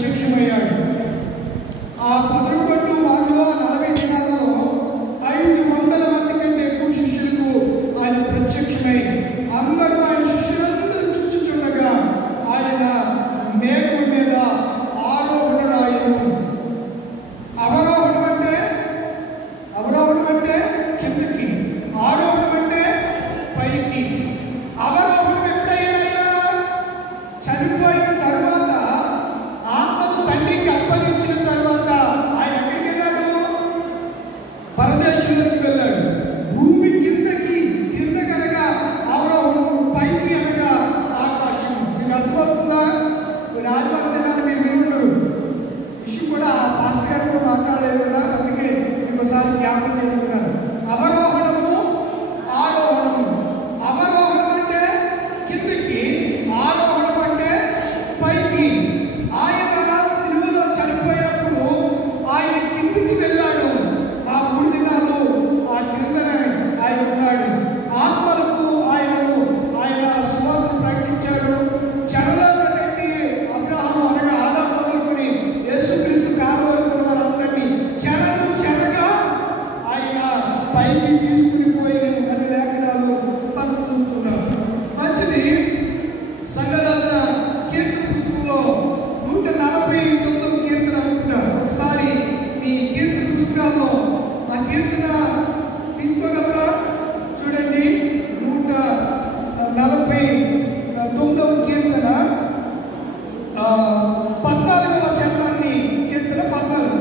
ప్రత్యక్షమయ్యాడు. ఆ 11 వారిలో 40 దినాలలో 500 మంది కంటే ఎక్కువ శిష్యులకు ఆయన ప్రత్యక్షమై అందరూ ఆయన శిష్యులందరూ చూచుచుండగా ఆయన మేఘం మీద ఆరోహణుడాయను. అవరోహణం అంటే కిందకి, ఆరోహణం అంటే పైకి. అవరోహణం ఎప్పుడైనా చనిపోయిన తరువాత, ఆత్మను తండ్రికి అప్పగించిన తరువాత ఆయన ఎక్కడికి వెళ్ళాడు? పరదేశంలోకి వెళ్ళాడు. భూమి కింద కనుక అవరోహణం, పైకి అనగా ఆకాశం. మీకు అర్థమవుతుందా? మీరు ఆదివారం దినాన్ని మీరు వినుండరు. విషయం కూడా పాస్టర్ గారు కూడా మాట్లాడలేదు కదా, అందుకే ఇంకోసారి జ్ఞాపకం చేసుకున్నాను. అవరోహణము, ఆరోహణము. అవరోహణం అంటే కిందకి, ఆరోహణం అంటే పైకి. ఆయన సిలువలో చనిపోయినప్పుడు ఆయన కిందికి వెళ్ళాడు. ఆ 3 దినాలు ఆ కిందనే ఆయన ఉన్నాడు. ఆత్మలకు ఆయన సువార్త ప్రకటించాడు. చెరలో పెట్టి అబ్రహాము అనగా ఆదాము మొదలుకొని యేసుక్రీస్తు కాలం వరకు వారందరినీ చెరగా ఆయన పైకి తీసుకుని పోయిన అనే లేఖనాలు మనం చూస్తున్నాం. మంచిది. సంఘరాధన కీర్తన పుస్తకంలో 149వ కీర్తన అనుకుంటా. ఒకసారి మీ కీర్తన పుస్తకాల్లో ఆ కీర్తన తీసుకోగలరా? చూడండి, 149వ కీర్తన 14వ శతకాన్ని, కీర్తన 14.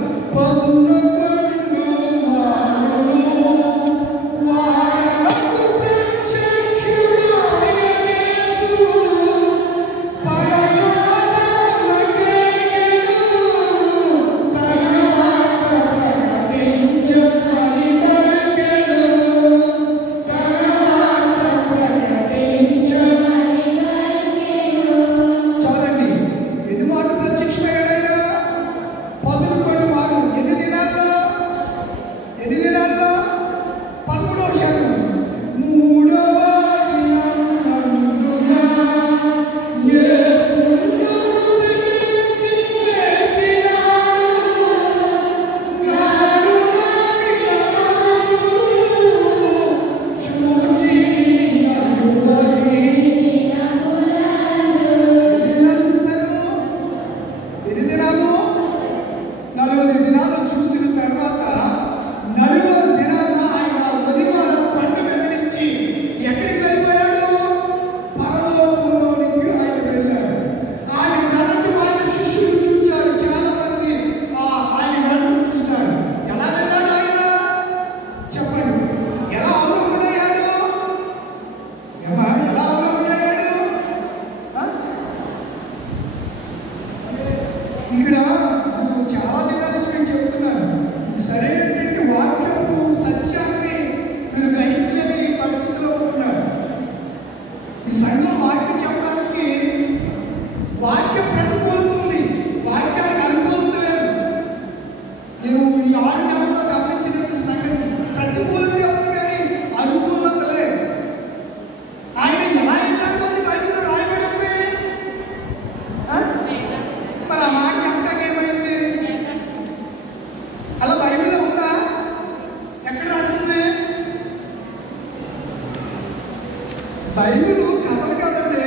బైబిల్ కథలు కాదండి.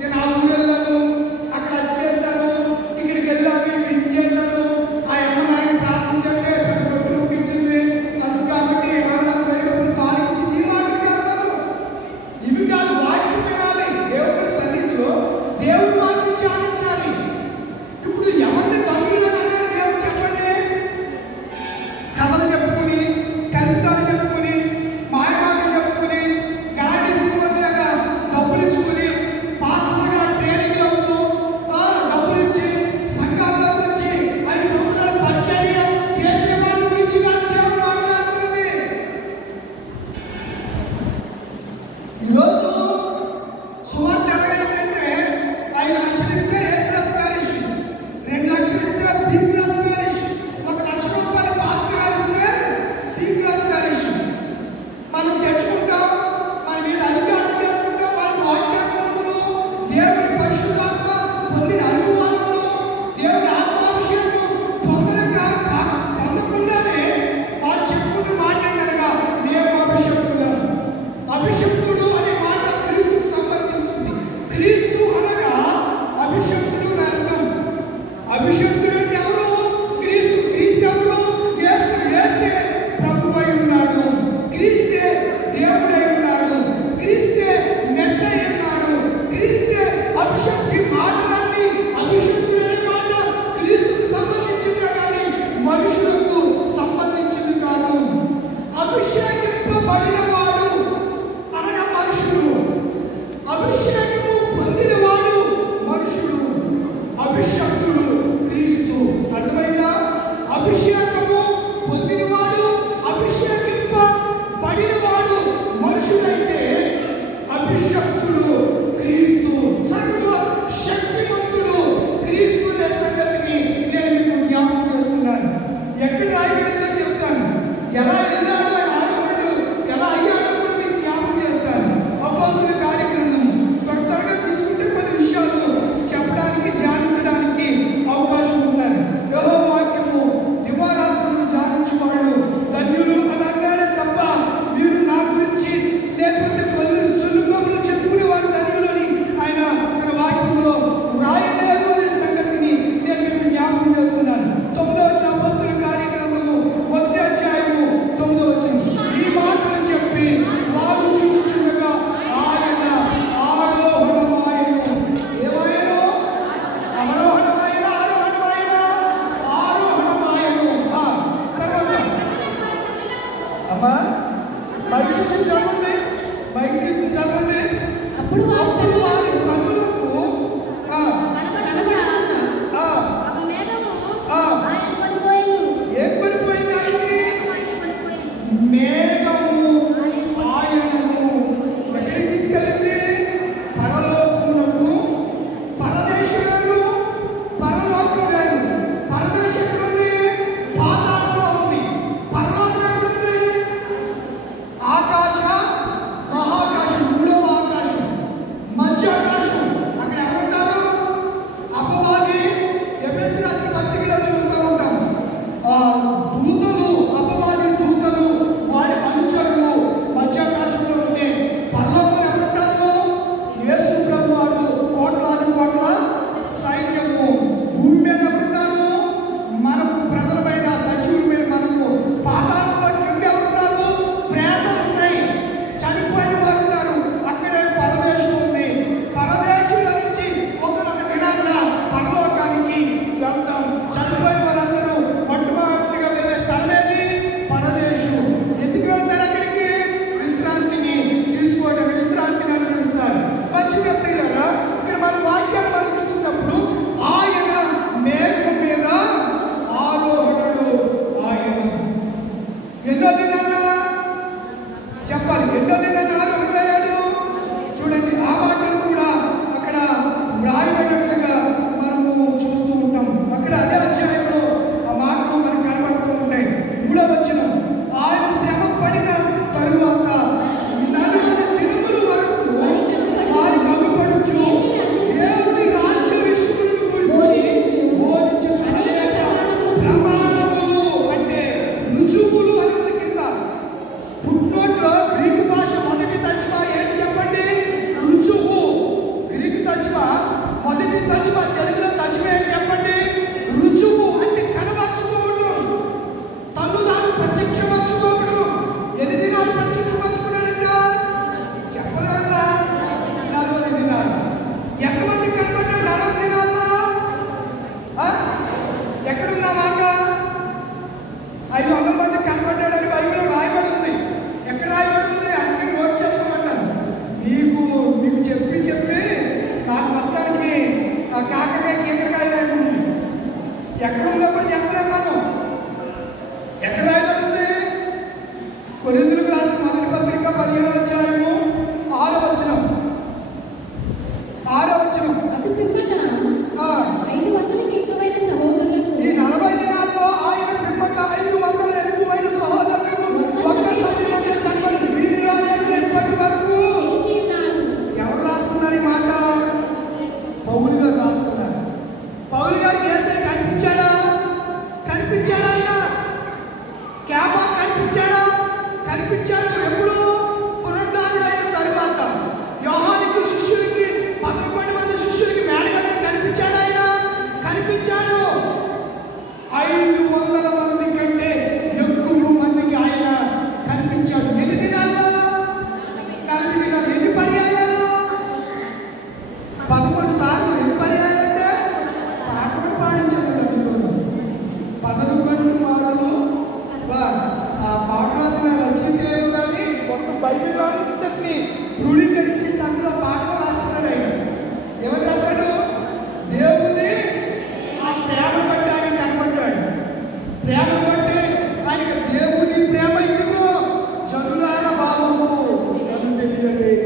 నేను ఆ ఊరు వెళ్ళాను, అక్కడ అది చేశాను, ఇక్కడికి వెళ్ళాను, ఇక్కడ ఇచ్చేసాను, ఆ అమ్మ నాయన ప్రార్థించండి, పెద్ద కొట్టు ఇచ్చింది, అది కాబట్టి ఆవిడ 1000 రూపాయలు కారుకి ఇచ్చింది. ఈ మాటలు కాదు, ఇవి కాదు. వాక్యం వినాలి. దేవుడి సన్నిధిలో దేవుడి వాక్యం ధ్యానించాలి. ఇప్పుడు ఎవరిని తండ్రులను అన్నాడు దేవుడు చెప్పండి? కథలు చెప్పుకుని, కవితలు చెప్పుకుని, మాయమాటలు చెప్పుకుని, గాడి సినిమాలాగా డబ్బులు ఇచ్చుకుని అభిషక్తుడు అనే మాట క్రీస్తుకు సంబంధించింది. క్రీస్తు అనగా అభిషక్తుడు అని అర్థం. అభిషక్తుడు అంటే ఎవరు? క్రీస్తు. క్రీస్తు ఎవరు? యేసు. యేసే ప్రభు అయి ఉన్నాడు. క్రీస్తే దేవుడై ఉన్నాడు. క్రీస్తే మెస్సయ్య ఉన్నాడు. క్రీస్తే అభిషక్తి. మాటలన్నీ అభిషక్తుడు అనే మాట క్రీస్తుకు సంబంధించిందే కానీ మనుషులకు సంబంధించింది కాదు. అభిషేకింపబడినవాడు అనగా మనుషుడు, అభిషేకము పొందినవాడు మనుషుడు, అభిషక్తుడు క్రీస్తు. అర్థమైందా? అభిషేకము పొందినవాడు, అభిషేకింపబడినవాడు మనుషుడైతే అభిషక్తుడు క్రీస్తు, సర్వ శక్తిమంతుడు క్రీస్తు అనే సంగతిని నేను మీకు జ్ఞాపకం చేస్తున్నాను. ఎక్కడ రాయబడిందో చెప్తాను. ఎలా వెళ్ళాడో ఆయన ఆరోహణుడు ఎలా అయ్యాడో కూడా మీకు జ్ఞాపకం చేస్తాను. అపోస్తుల కార్యగ్రంథము త్వరగా తీసుకుంటే కొన్ని విషయాలు చెప్పడానికి ధ్యానించడానికి అవకాశం ఉన్నది. యెహోవా వాక్యము దివారాత్రులు ధ్యానించేవాళ్ళు ధన్యులు అని అన్నాడే తప్ప మీరు నా గురించి లేకపోతే కొన్ని సులుకములు చెప్పుకునే వారు ధన్యులని ఆయన తన వాక్యంలో వ్రాయలేదు అనే సంగతిని నేను మీకు జ్ఞాపకం చేస్తున్నాను. 9వ వచనం అపోస్తుల కార్యగ్రంథము 1వ అధ్యాయము 9వ వచనం. ఈ మాటలు చెప్పి వారు చూచుచుండగా ఆయన ఆరోహణమాయను. ఏమాయను? అవరోహణమాయన, ఆరోహణమాయన, ఆరోహణమాయను. తర్వాత అమ్మా మైక్ తీసుకుని చదవండి. మైక్ తీసుకుని చదవండి. అప్పుడు వారి కన్నులకు ఏం పడిపోయింది? ఆయన్ని మేఘము ఆయనను ఎక్కడికి తీసుకెళ్ళింది? పరలోకమునకు. పరదేశంలో పరలోకం లేదు. పరదేశం ఎక్కడుంది? పాతాళంలో ఉంది. పరలోకం ఎక్కడుంది? ఆకాశ మహాకాశం, 3వ ఆకాశం.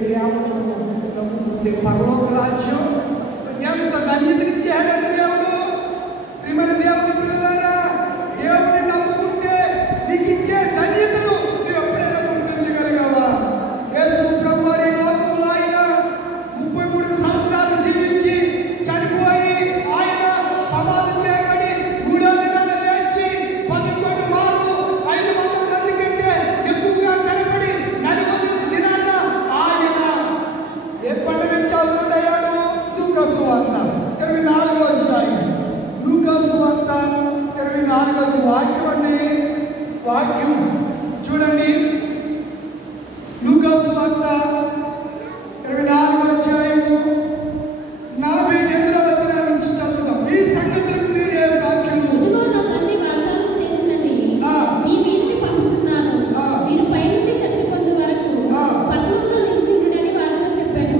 కేవలం నమ్ముకుంటే పరలోక రాజ్యం ఎంత ధన్యతనిచ్చాడండి దేవుడు. ప్రియమైన దేవుని పిల్లలారా, దేవుని నమ్ముకుంటే నీకు ఇచ్చే ధన్యతను నువ్వు ఎప్పుడైనా గుర్తించగలిగావా? యేసు ప్రభు వారి లోకంలో ఆయన 33 సంవత్సరాలు జీవించి చనిపోయి ఆయన సమాధి చేయబడి 3వ దినాన లేచి 11 మార్లు 500 మంది కంటే ఎక్కువగా కనబడి 40వ దినాన ఆయన ఏ పండుగ చాలుకుంటాడు? లూకాసు వార్త 24వ అధ్యాయం. లూకాసు వార్త 24వ వాక్యం అండి. వాక్యం చూడండి. లూకాసు వార్త 24వ అధ్యాయము 48వ వచనం నుంచి చదువుదాం. ఈ సంగతులకు మీరే సాక్ష్యము. ఇదిగో నా తండ్రి వాగ్దానం చేసినది మీ మీదికి పంపుచున్నాను. మీరు పైనుండి శక్తి పొందు వరకు పట్టణంలో నిలిచిండుడని వారితో చెప్పాను.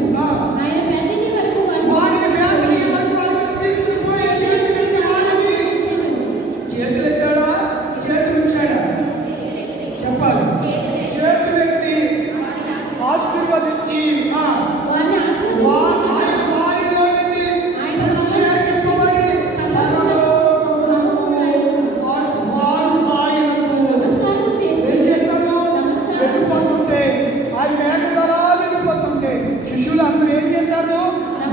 ఆయన బేతనీ వరకు వారిని తీసుకుపోయి చేతులెత్తి వారిని చేతులెత్తాడా? చేతులుచ్చాడా? చెప్పాలి. చేతులెత్తి ఆశీర్వదించి ఆయన వారిలో నుండి ప్రత్యేకింపబడి పరలోకమునకు వారు ఆయనకు ఏం చేశారు? వెళ్ళిపోతుంటే ఆయన మేకలా వెళ్ళిపోతుంటే శిష్యులు అందరూ ఏం చేశారు?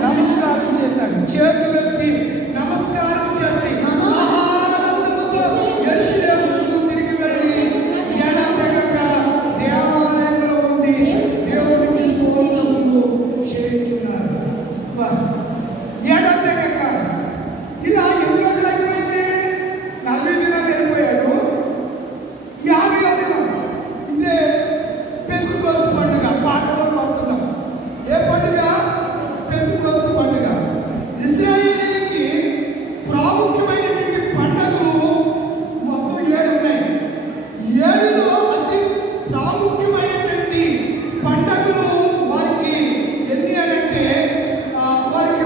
నమస్కారం చేశారు. చేతులెత్తి నమస్కారం చేసి మహానందముతో యెరూషలేమునకు తిరిగి వెళ్ళి ఎడతెగక దేవాలయంలో ఉండి దేవునికి స్తోత్రములు చేయుచున్నారు. ఎడతెగక ఇలా ఎన్ని రోజులు అయిపోయింది? 40 దినాలు వెళ్ళిపోయాడు. 50వ దినం ఇదే పెంతుకోస్తు పండుగ. పాటలోకి వస్తున్నాం. ఏ పండుగ? పెంతుకోస్తు పండుగ. ఇశ్రాయేలీయులకి ప్రాముఖ్యమైనటువంటి పండుగలు మొత్తం 7 ఉన్నాయి. 7లో అతి ప్రాముఖ్యమైనటువంటి పండుగలు వారికి ఎన్ని అంటే వారికి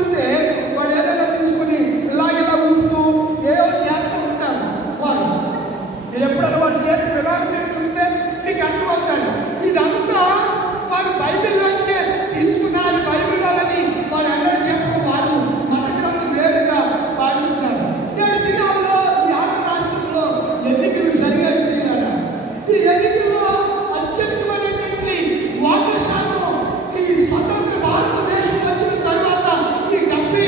చూస్తే వాడు ఏదైనా తీసుకుని ఇలా ఊపుతూ ఏదో చేస్తూ ఉంటారు. వాడు మీరు ఎప్పుడైనా వాడు చేసే విధానం మీరు చూస్తే మీకు అర్థమవుతాడు. ఇదంతా వారు బైబిల్లోంచే తీసుకున్నారు, బైబిల్లోని వారు అన్నట్టు చెప్పు, వారు మత గ్రంథం వేరుగా భావిస్తారు. నేటి దినాల్లో ఈ ఆంధ్ర రాష్ట్రంలో ఎన్నికలు జరిగాయి. ఈ ఎన్నికల్లో అత్యధికమైనటువంటి ఓట్ల శాతం ఈ స్వతంత్ర భారతదేశం వచ్చిన తర్వాత ఈ 70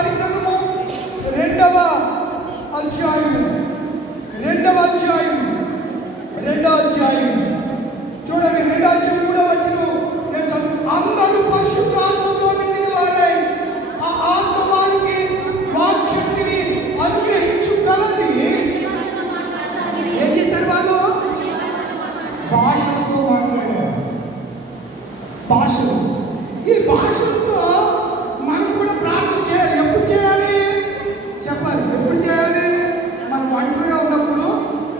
వారి గ్రంథము 2వ అధ్యాయం చూడండి. 2వ అధ్యాయం 3వ వచనం నేను చదువు. అందరూ పరిశుద్ధాత్మతో నిండిన వారై ఆ ఆత్మ వారికి వాక్శక్తిని అనుగ్రహించు కలది. ఏం చేశారు వాళ్ళు? భాషలతో మాట్లాడారు. భాషలు. ఈ భాషలతో మనం కూడా ప్రార్థన చేయాలి. ఎప్పుడు చేయాలి చెప్పాలి? ఎప్పుడు చేయాలి? మనం ఒంటరిగా ఉన్నప్పుడు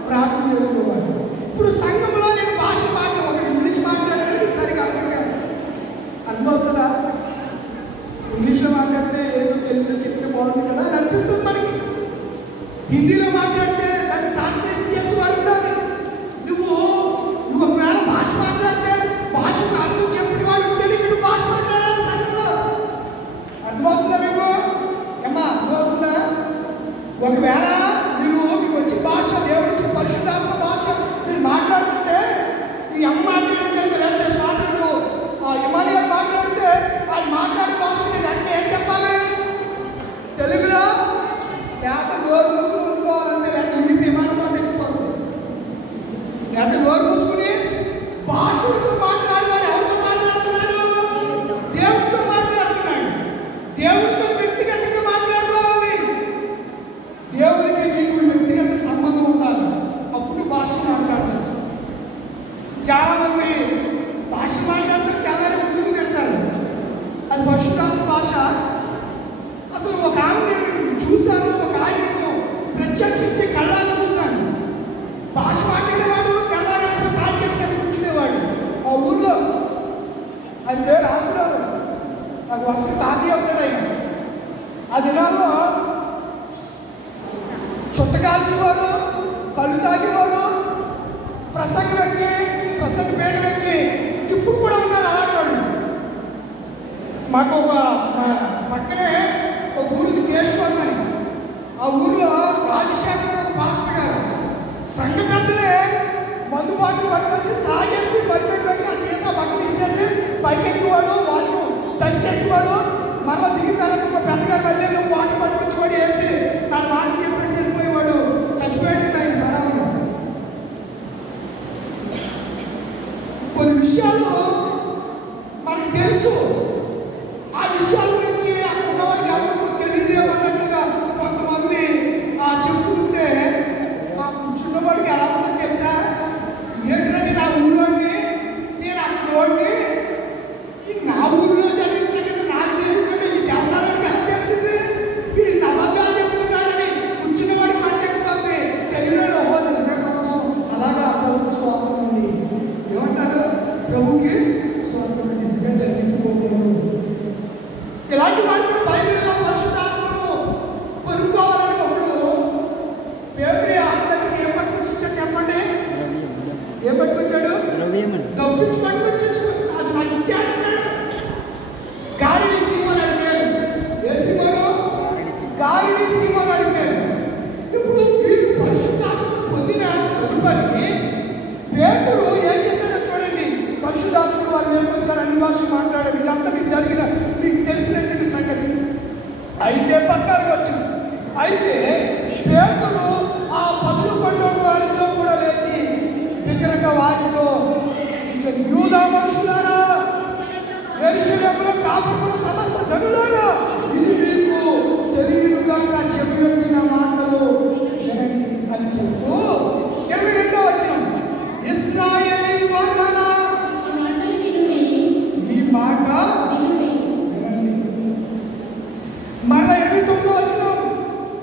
ప్రార్థన చేసుకోవాలి. ఇప్పుడు సంఘంలో నేను భాష ఒక ఇంగ్లీష్ మాట్లాడితే మీకు సరిగ్గా అర్థం కాదు. అర్థమవుతుందా? ఇంగ్లీష్లో మాట్లాడితే ఏదో తెలుగులో చెప్తే బాగుంటుంది కదా అని అనిపిస్తుంది మనకి. హిందీలో మాట్లాడితే దాన్ని ట్రాన్స్లేషన్ చేసి వాడు ఉండాలి. నువ్వు ఒకవేళ భాష మాట్లాడితే భాషకు అర్థం చెప్పిన వాడు ఉంటే నువ్వు భాష మాట్లాడాలి సంఘంలో. అర్థమవుతుందా మీకు? ఏమ్మా అర్థమవుతుందా? ఒకవేళ మీకు వచ్చి భాష దేవుడి ఇచ్చిన పరిశుద్ధాత్మ భాష మీరు మాట్లాడుతుంటే ఈ అమ్మ మాట్లాడితే లేకపోతే సోదరుడు ఇమానియల్ మాట్లాడితే ఆయన మాట్లాడే భాష మీరు అంటే ఏం చెప్పాలి? తెలుగులో లేకపోతే నోరు మూసుకుని ఉండుకోవాలంటే లేకపోతే ఉడిపి విమానంలో తెచ్చిపోతుంది. లేకపోతే నోరు మూసుకుని భాషలతో మాట్లాడేవాడు ఎవరితో మాట్లాడుతున్నాడు? దేవుడితో మాట్లాడుతున్నాడు. దేవుడితో వ్యక్తిగతంగా మాట్లాడుకోవాలి. దేవుడికి నీకు వ్యక్తిగత సంబంధం ఉండాలి. అప్పుడు భాష మాట్లాడాలి. చాలా మంది భాష మాట్లాడతారు, తెల్లారి ఉద్యోగం పెడతారు. అది పరిశుద్ధాత్మ భాష. అసలు ఒక ఆమె చూశాను, ఒక ఆయనను ప్రత్యక్షించి కళ్ళాన్ని చూశాను. భాష మాట్లాడేవాడు తెల్లారి తాడి చెట్టు కూర్చునేవాడు ఆ ఊర్లో. ఆయన పేరు ఆశీర్వాదం. నాకు వర్షం తాగి అవుతాడు ఆయన. ఆ దినాల్లో చుట్ట కాల్చేవారు, కళ్ళు తాగేవారు, ప్రసంగ పేట వ్యక్తి ఇప్పుడు కూడా ఉన్నారు అలాంటి. మాకు ఒక పక్కనే ఒక ఊరికి కేశవని, ఆ ఊరిలో రాజశేఖర్ ఒక పాస్టర్ గారు సంఘ పెద్దలే మందు బాటలు పట్టుకొచ్చి తాగేసి పైకి సీసా పక్కన ఇచ్చేసి పైకెక్కివాడు, వాళ్ళు దంచేసేవాడు. మరలా దిగిన తర్వాత ఒక పెద్దగారు మళ్ళీ వాటర్ పట్టుకొచ్చి కూడా వేసి నా మాట చెప్పేసి వెళ్ళిపోయేవాడు. చచ్చిపోయాడు ఆయన సడాలను. కొన్ని విషయాలు మనకు తెలుసు. ఆ విషయాల గురించి అక్కడ ఉన్నవాడికి ఎవరికో తెలియదేమన్నట్టుగా కొంతమంది చెప్తుంటే ఆ కూర్చున్నవాడికి ఎలా ఉంటుందో తెలుసా? ఏంటంటే నా ఊళ్ళోని నేను అక్కడ వాడిని నా ఊరిలో జరిగిన సంగతి నాకు తెలియకుండా ఈ దేశాలకి ఎలా తెలిసింది? వీడి నమ్మకాలు చెప్తున్నాడని కూర్చున్నవాడు మాట్లాడుతుంది. తెలియని ఓహో నిజమే కోసం అలాగా ప్రభుత్వ స్తోత్రం అండి. ఏమంటారు? ప్రభుకి స్తోత్రం నిజంగా జరిగిపోలేదు. ఇలాంటి వాడు కూడా బైబిల్లో పరిశుద్ధాత్మను కొనుక్కోవాలని ఒకడు పేదరి ఆత్మకి ఏం పట్టుకొచ్చాడు చెప్పండి? ఏం పట్టుకొచ్చాడు? తప్పించి పట్టుకొచ్చేసు. అది నాకు ఇచ్చాడన్నాడు. గారిడి సీమని అడిగారు. ఏ సీమను? గారిడి సీమని అడిగారు. ఇప్పుడు వీరు పరిశుద్ధాత్మను పొందిన తదుపరి పేతురు ఏం చేశాడో చూడండి. పరిశుద్ధాత్ముడు వాళ్ళు నేర్కొచ్చారు, అన్ని భాషలు మాట్లాడారు. ఇదంతా మీకు జరిగిన మీకు తెలిసినటువంటి సంగతి. అయితే పట్టాలకు వచ్చింది. అయితే పేతురు ఆ 11 వారితో కూడా లేచి విగ్రహ వారితో ఇట్లా యూదా మనుషులారా, యెరూషలేములో కాపురమున్న సమస్త జనులారా, ఇది మీకు తెలియనుగాక చెవిలోకి నా మాటలు వినండి అని చెప్తూ 22వ వచనం, ఇశ్రాయేలీ వారలారా ఈ మాట వినండి. మరలా 29వ వచనం,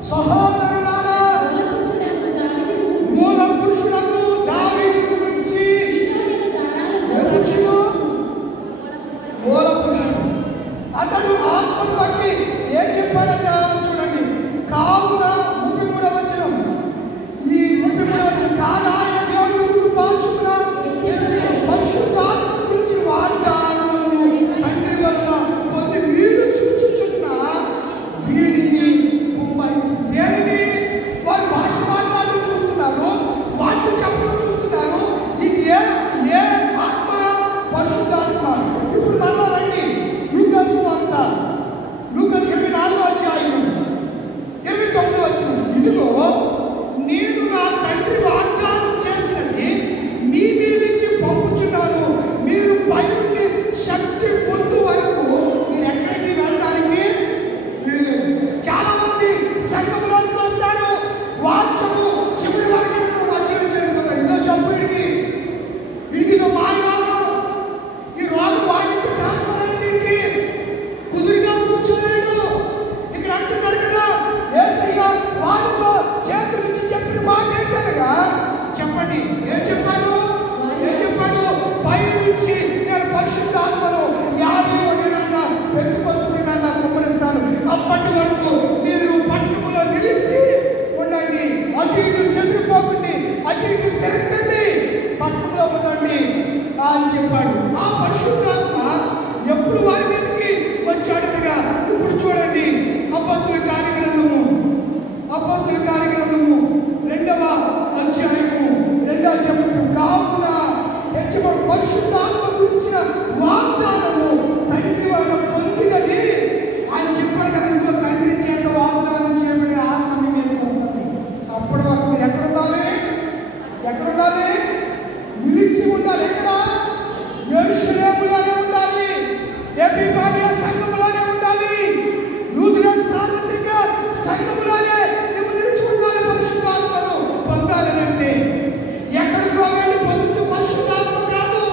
సహోదరులారా మూల పురుషులకు దావీదు గురించి. ఏ పురుషుడు? మూల పురుషుడు. అతడు ఆత్మను బట్టి ఏం చెప్పాడంట చూడండి. కావున 33వ వచనం, ఈ 33వ వచనం, కాగా ఆయన దేవుడు పరిశుద్ధాత్మ గురించి వాగ్దానమును తండ్రి వలన పొంది మీరు చూచుచున్న దీనిని కుమ్మరించి. దేనిని? అంటున్నాడు కదా, యేసయ్య వారితో చేతులిచ్చి చెప్పిన మాట ఏంటనగా, చెప్పండి ఏం చెప్పాడు? పై నుంచి నేను పరిశుద్ధాత్మను 50వ దినాన పెంతుకొస్తు దినాన కుమ్మరిస్తాను, అప్పటి వరకు మీరు పట్టణంలో నిలిచి ఉండండి, అటు ఇటు చెదిరిపోకండి, అటు ఇటు తిరగండి, పట్టణంలో ఉండండి అని చెప్పాడు. ఆ పరిశుద్ధాత్మ ఎప్పుడు వారి మీదకి వచ్చాడనగా, ఇప్పుడు చూడండి అపోస్తుల కార్యగ్రంథము 2వ అధ్యాయము 2వ వచనము, కావున హెచ్చబడి పరిశుద్ధాత్మ గురించిన వాగ్దానము తండ్రి వలన పొందినది ఆయన చెప్పాడు కదా, ఇంకో తండ్రి చేత వాగ్దానం చేయబడిన ఆత్మ మీ మీదకి వస్తుంది. అప్పటి వరకు మీరు ఎక్కడ ఉండాలి? నిలిచి ఉండాలి. ఎక్కడ? యెరూషలేములోనే ఉండాలి, ఎపిఫానియా సంఘములోనే ఉండాలి, లూథరన్ సార్వత్రిక సంఘములోనే నువ్వు నిలిచి ఉండాలి. పరిశుద్ధాత్మను పొందాలంటే ఎక్కడికో వెళ్ళి పొందుతూ పరిశుద్ధాత్మ కాదు,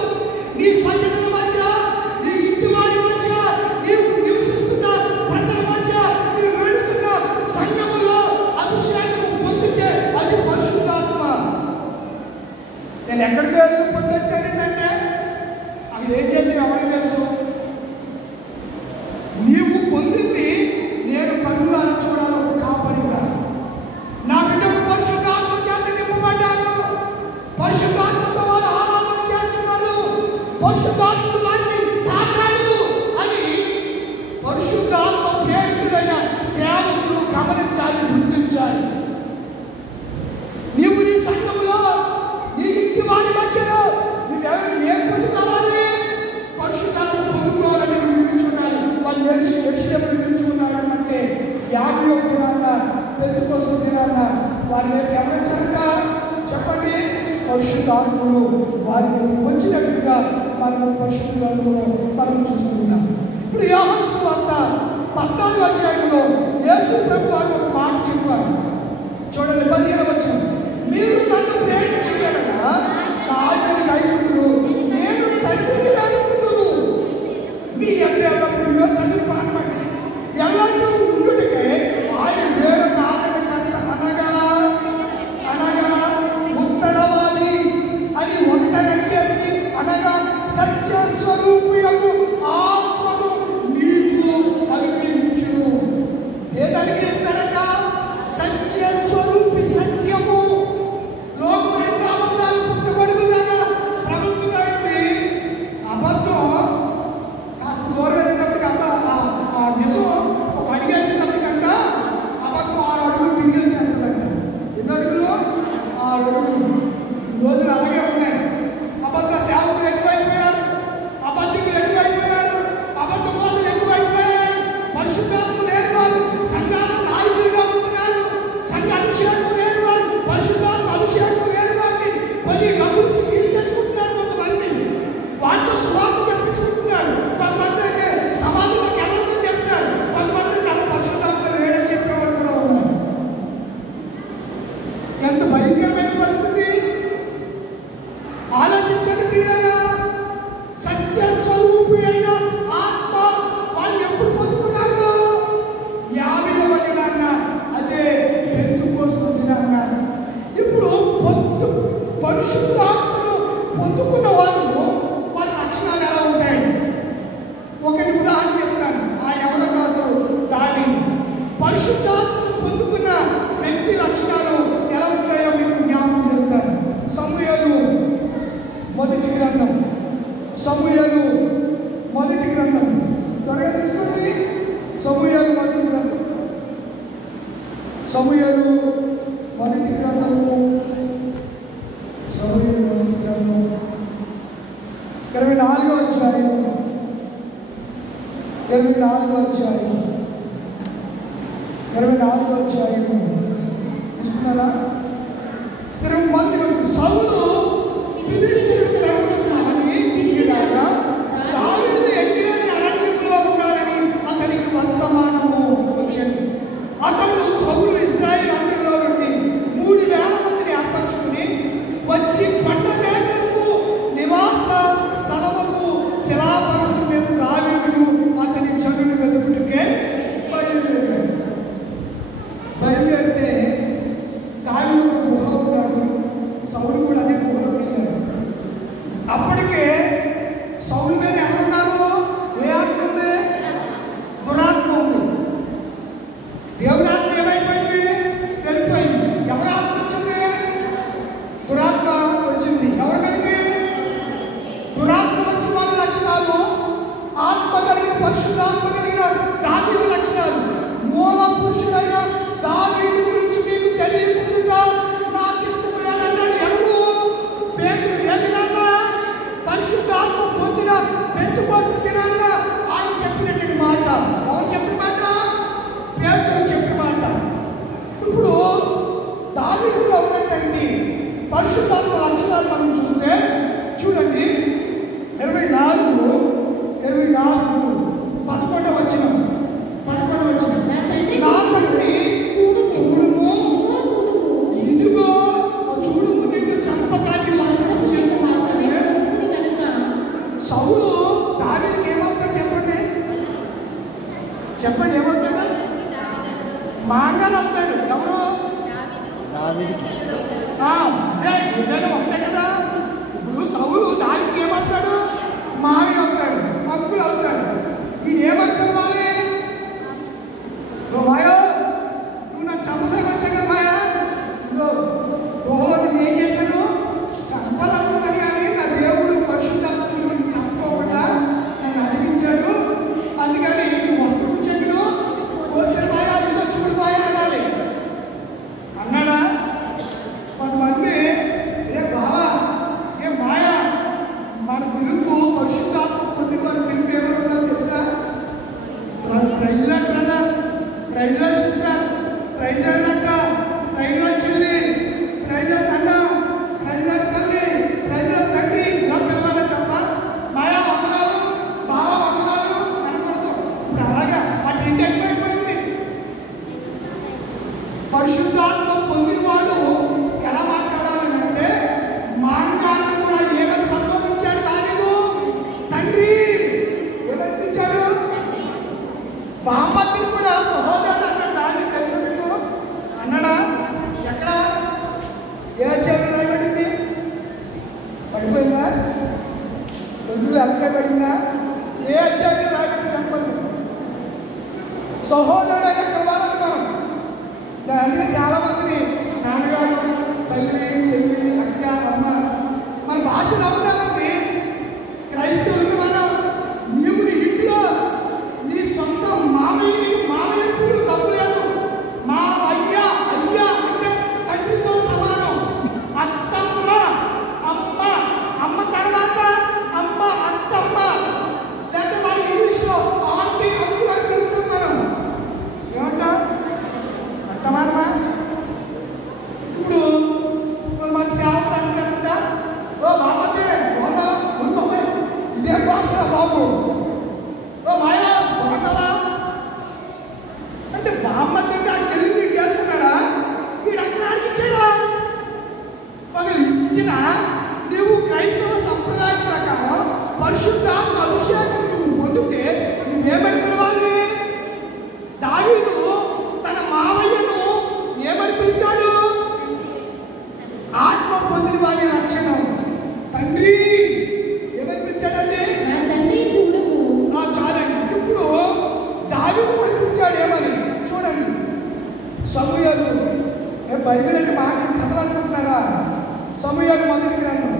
నీ స్వజనుల మధ్య, నీ ఇంటి వారి మధ్య, నీవు నివసిస్తున్న ప్రజల మధ్య, నీవు వెళుతున్న సంఘములో అభిషేకం పొందితే అది పరిశుద్ధాత్మ. నేను ఎక్కడికి వెళ్ళి పొందొచ్చానంటే అక్కడ ఏం చేసి ఎవరికి తెలుసు? నీవు పొందింది నేను కన్నులారా చూడాలి. ఒక కాపరిగా నా బిడ్డలు పరిశుద్ధాత్మ చేత నింపబడ్డారు, పరిశుద్ధాత్మతో వారు ఆరాధన చేస్తున్నారు, పరిశుద్ధాత్ముడు వారిని తాకాడు అని పరిశుద్ధాత్మ ప్రేరితుడైన సేవకులు గమనించాలి, గుర్తించాలి. నీవు నీ సంఘములో, నీ ఇంటి వారి మధ్యలో నువ్వెవరు ఏం పొందుకోవాలి? పరిశుద్ధాత్మ పొందుకోవాలని నువ్వు నిలుచున్నాను. వాళ్ళు యెరూషలేములో నిలుచుకున్నారు అంటే 50వ దినాన పెంతెకొస్తు దినాన వారి మీద ఎవరొచ్చారట? చెప్పండి. పరిశుద్ధాత్ముడు వారి మీద వచ్చినట్టుగా మనము పరిశుద్ధాత్మలో మనం చూస్తున్నాం. ఇప్పుడు యోహాను సువార్త 14వ అధ్యాయంలో యేసు ప్రభు వారు ఒక మాట చెప్పారు. చూడండి 15వ వచనం, మీరు నన్ను ప్రేమించగలరా నా ఆజ్ఞలు కైకొందురు, నేను తండ్రిని వేడుకొందును. మీ ఎంత ఎల్లప్పుడూ చదివి పాడమండి. ఎల్లప్పుడూ ఉండుటకే ఆయన వేరొక ఆదరణకర్త అనగా ఉత్తరవాది అని ఒకటనెక్కేసి అనగా సత్యస్వరూపియకు ఆత్మను నీకు అనుగ్రహించును. ఏది అనుగ్రహిస్తారట? సత్యస్వరూపి, సత్యము. లోకం ఎన్నో అబద్ధాలు పుట్టబడుగులాగా ప్రభుత్వమైంది. అబద్ధం కాస్త దూరం వెళ్ళేటప్పటికి ఆ నిజం ఒక అడిగేసేటప్పటికంట అబద్ధం 6 అడుగులు తిరిగి వచ్చేస్తుందంట. ఎన్ని అడుగులు? 6 అడుగులు. ఈ రోజులు అలాగే ఉన్నాయి. అబద్ధ సేవకులు ఎక్కువైపోయారు, అబద్ధికులు ఎక్కువైపోయారు, అబద్ధ బోధలు ఎక్కువైపోయాయి. పరిశుద్ధాత్మ లేని వారు సంఘాల నాయకులుగా ఉంటున్నారు, సంఘ అభిషేకం లేని వారు, పరిశుద్ధాత్మ అభిషేకం లేని వారిని పది అభివృద్ధి తీసుకొచ్చుకుంటున్నారు. కొంతమంది వారితో సువార్త చెప్పించుకుంటున్నారు. కొంతమంది అయితే సమాజంలోకి వెళ్ళొద్దని చెప్తారు. కొంతమంది తన పరిశుద్ధాత్మ లేడని చెప్పేవారు కూడా ఉన్నారు. ఎంత భయంకరమైన పరిస్థితి ఆలోచించండి మీరైనా. సత్యస్వరూపి అయిన ఆత్మ వాళ్ళు ఎప్పుడు పొందుకున్నారు? 50వ దినాన, అదే పెంతెకొస్తు దినాన. ఇప్పుడు పరిశుద్ధాత్మను పొందుకున్న వాళ్ళు వారి లక్షణాలు ఎలా ఉంటాయి? ఒకటి ఉదాహరణ చెప్తాను. ఆయన ఎవరో కాదు, దావీదు. పరిశుద్ధాత్మను పొందుకున్న వ్యక్తి లక్షణాలు ఎలా ఉంటాయో మీకు జ్ఞాపకం చేస్తాను. సమూయేలు మొదటి గ్రంథం త్వరగా తీసుకోండి. సమూయేలు మొదటి గ్రంథం 24వ అధ్యాయం 24వ అధ్యాయము తీసుకున్నారా? 20 మంది సౌలు ఫిలిష్తీయులను తరుముతున్నాడని తిరిగి రాగా దావీదు ఎన్గేది అరణ్యంలో ఉన్నాడని అతనికి వర్తమానము వచ్చింది. అతడు సౌలు ఇశ్రాయేలు అందరిలో నుండి 3000 మందిని ఏర్పరచుకుని వచ్చి కొండ మేకలకు నివాస స్థలముకు శిలాపర్వతం మీద దావీదును అతని జనులు వెతుకుటకే బయలుదేరాడు. దావీదులో ఉన్నటువంటి పరిశుద్ధాత్మ లక్షణాలు మనం చూస్తే చూడండి 11వ వచనం నా తండ్రి చూడుము ఇదిగో చూడుము నిన్ను చంపకానికి వస్త్రం చెప్పుకుంటే సౌలు దావీదుకి ఏమవుతాడు చెప్పండి ఏమవుతాడు? మాంగాలు అవుతాడు. ఎవరు? అదే ఏదైనా ఉంటాయి కదా. ఇప్పుడు సౌలు దావీదుకి ఏమవుతాడు? మావి అవుతాడు, హక్కులు అవుతాడు. ఈయన ఏమనుకోవాలి? మాయో నువ్వు నా చంపడానికి వచ్చా కదా మాయా, ఇదో గోహలో నేను ఏం చేశాను? చంపాలనుకున్నాను, కానీ నా దేవుడు పరిశుద్ధాత్మను చంపకుండా నన్ను అడిగించాడు. అందుకని నువ్వు వస్త్రం చెట్టును కోసే మాయా, ఇదో చూడు మాయా అనాలి అన్నాడా? కొంతమంది ఏ బావా ఏ మాయా, మన పిలుపు పరిశుద్ధాత్మ పొందిన వారి పిలుపు ఏమైనా ఉందో తెలుసా? ప్రైజ్లాడ్ బ్రదర్, ప్రైజ్లాడ్ సిస్టర్, ప్రైజ్లాడ్ అక్క, ప్రైజ్లాడ్ చెల్లి, ప్రైజ్లాడ్ అన్న, ప్రైజ్లాడ్ తల్లి, ప్రైజ్లాడ్ తండ్రి ఇలా పిలవాలి తప్ప మాయా వందనాలు, బావా వందనాలు అనకూడదు. ఇప్పుడు అలాగా ఆ ట్రెండ్ ఎక్కువైపోయింది. పరిశుద్ధాత్మ పొందిన వాడు ఎలా మాట్లాడాలని అంటే మాంగాన్ని కూడా ఏమని సంబోధించాడు దావీదు? తండ్రి. ఏమనిపించాడు? బామ్మద్దిని కూడా సహోదరుడు అన్నాడు దావీదు. తెలుసా మీకు? అన్నాడా? ఎక్కడ? ఏ అధ్యాయంలో రాయబడింది? పడిపోయిందా? బంధువులు ఎలకబడిందా? ఏ అధ్యాయంలో రాయబడింది చెప్పండి. సహోదరుడు అని ఎక్కడ వాళ్ళంటున్నాం. అందుకే చాలా మందిని నాన్నగారు, తల్లి, చెల్లి, అక్క, అమ్మ మన భాషలో ఉంటామండి. క్రైస్తవులకి మనం నీవు నీ ఇంట్లో నీ సొంత మామయ్యప్పుడు తప్పు లేదు. మా అయ్యా అంటే తండ్రితో సమానం. అత్తమ్మ అమ్మ తర్వాత అమ్మ అత్తమ్మ, లేకపోతే వాళ్ళ ఇంగ్లీష్లో ఆంటీ అంకుల్ అని పిలుస్తాం మనం. ఏమంటా అంటమానమా? ఇప్పుడు కొంతమంది సేవకులు అంటున్నారంట, ఓ బామ్మతే బాగుందా, ఇదే భాష బాబు, ఓ మాయా బాగుంటుందా అంటే బామ్మతే అంటే ఆ చెల్లి వీడు చేసుకున్నాడా? వీడు అక్కడ అడిగిచ్చాడా? పగలు ఇచ్చిన నువ్వు క్రైస్తవ సంప్రదాయం ప్రకారం పరిశుద్ధాత్మ అభిషేకం నువ్వు పొందితే నువ్వేమని పిలవాలి? దావీదు తన మావయ్యను ఏమని పిలిచాడు? ఆత్మ పొందిన వారి లక్షణం తండ్రి. ఏమని పిలిచాడండి? చాలండి. ఇప్పుడు దావీదు పిలిచాడు ఏమని చూడండి. సమూయేలు, బైబిల్ అంటే మాట కథలు అనుకుంటున్నారా? సమూయేలు మొదటి గ్రంథం